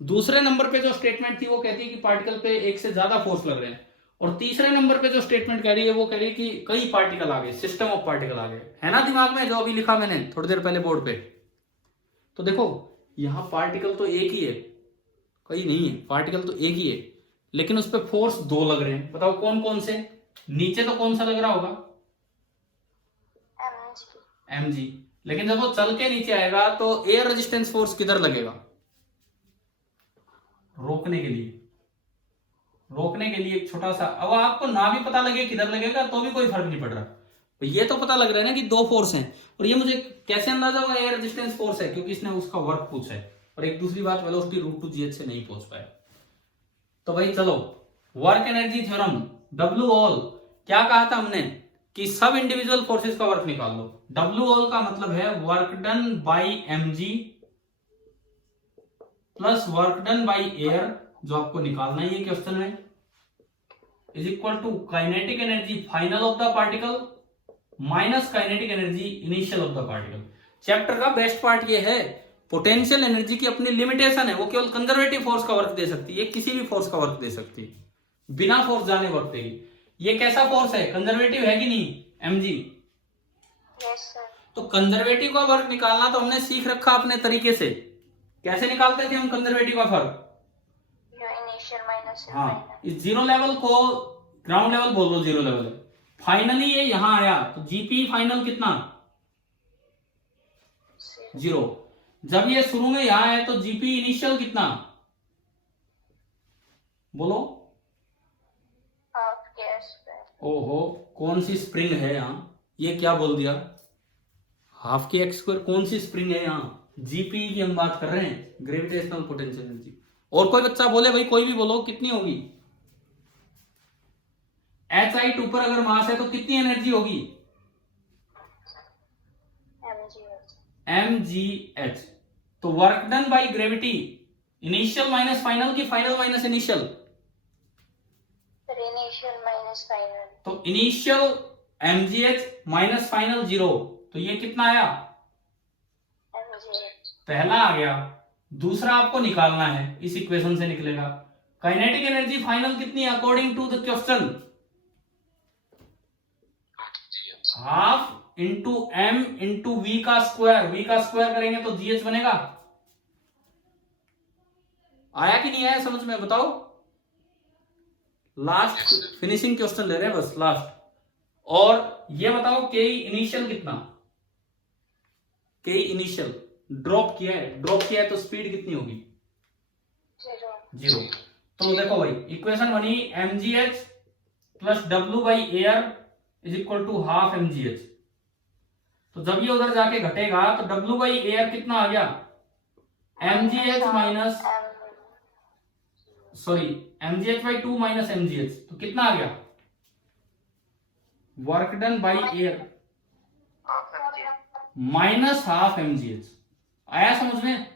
दूसरे नंबर पे जो स्टेटमेंट थी वो कहती है कि पार्टिकल पे एक से ज्यादा फोर्स लग रहे हैं। और तीसरे नंबर पे जो स्टेटमेंट कह रही है वो कह रही है कि कई पार्टिकल आ गए, सिस्टम ऑफ पार्टिकल आ गए। है ना दिमाग में जो अभी लिखा मैंने थोड़ी देर पहले बोर्ड पे? तो देखो यहां पार्टिकल तो एक ही है, कई नहीं है, पार्टिकल तो एक ही है, लेकिन उस पर फोर्स 2 लग रहे हैं। बताओ कौन कौन से? नीचे तो कौन सा लग रहा होगा? mg। लेकिन जब वो चल के नीचे आएगा तो एयर रेजिस्टेंस फोर्स किधर लगेगा? रोकने के लिए, रोकने के लिए एक छोटा सा। अब आपको ना भी पता लगे किधर लगेगा तो भी कोई फर्क नहीं पड़ रहा, तो ये तो पता लग रहा है ना कि 2 फोर्स हैं। और ये मुझे कैसे अंदाजा होगा एयर रेजिस्टेंस फोर्स है? क्योंकि इसने उसका वर्क पूछा है। और एक दूसरी बात, वेलोसिटी √2gh से नहीं पहुंच पाया। तो भाई चलो, work energy theorem W all, क्या कहा था हमने कि सब इंडिविजुअल फोर्सेस का वर्क निकाल लो। W ऑल का मतलब है work done by mg plus work done by air, जो आपको निकालना ही है क्वेश्चन में, is equal to kinetic energy final of the particle minus kinetic energy initial of the particle. Chapter का बेस्ट पार्ट ये है, पोटेंशियल एनर्जी की अपनी लिमिटेशन है, वो केवल कंजर्वेटिव फोर्स का वर्क दे सकती है, किसी भी फोर्स का वर्क दे सकती है, बिना फोर्स जाने वर्क देगी। ये कैसा फोर्स है, कंजर्वेटिव है कि नहीं mg? Yes sir. तो कंजर्वेटिव का वर्क निकालना तो हमने सीख रखा अपने तरीके से। कैसे निकालते थे हम कंजर्वेटिव का वर्क? इनिशियल माइनस हाँ, इस जीरो लेवल को ग्राउंड लेवल बोल दो, जीरो लेवल है। फाइनली ये यहां आया तो जीपी फाइनल कितना? 0। जब ये शुरू में यहां है तो जीपी इनिशियल कितना? बोलो। हाफ के स्क्वायर। ओहो, कौन सी स्प्रिंग है यहाँ? ये क्या बोल दिया? हाफ के एक्स स्क्वायर। कौन सी स्प्रिंग है यहाँ? जीपी की हम बात कर रहे हैं, ग्रेविटेशनल पोटेंशियल एनर्जी। और कोई बच्चा बोले भाई, कोई भी बोलो, कितनी होगी? एच आई ऊपर अगर मास है तो कितनी एनर्जी होगी? mgh। तो work done by gravity initial minus final की final minus initial? Initial minus final. तो इनिशियल mgh माइनस फाइनल 0, तो ये कितना आया? पहला आ गया। दूसरा आपको निकालना है, इस इक्वेशन से निकलेगा। काइनेटिक एनर्जी फाइनल कितनी है according to the question? Half into m into v का स्क्वायर। वी का स्क्वायर करेंगे तो gh बनेगा। आया कि नहीं आया समझ में? बताओ। लास्ट फिनिशिंग क्वेश्चन ले रहे हैं बस, लास्ट। और ये बताओ के इनिशियल कितना? के इनिशियल ड्रॉप किया है, ड्रॉप किया है तो स्पीड कितनी होगी? 0। तो देखो भाई, इक्वेशन बनी mgh plus w by air is equal to half mgh। तो जब ये उधर जाके घटेगा तो w बाई एयर कितना आ गया? mgh minus mgh by 2 minus mgh, तो कितना आ गया? Work done by air minus half mgh। आया समझ में?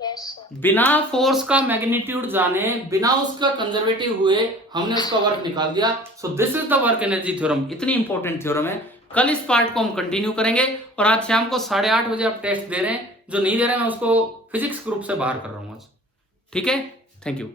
Yes sir. बिना फोर्स का मैग्नीट्यूड जाने, बिना उसका कंजर्वेटिव हुए हमने उसका वर्क निकाल दिया। सो this is the work energy theorem. इतनी इंपॉर्टेंट थ्योरम है। कल इस पार्ट को हम कंटिन्यू करेंगे और आज शाम को 8:30 बजे आप टेस्ट दे रहे हैं। जो नहीं दे रहे हैं मैं उसको फिजिक्स ग्रुप से बाहर कर रहा हूं आज। ठीक है, थैंक यू।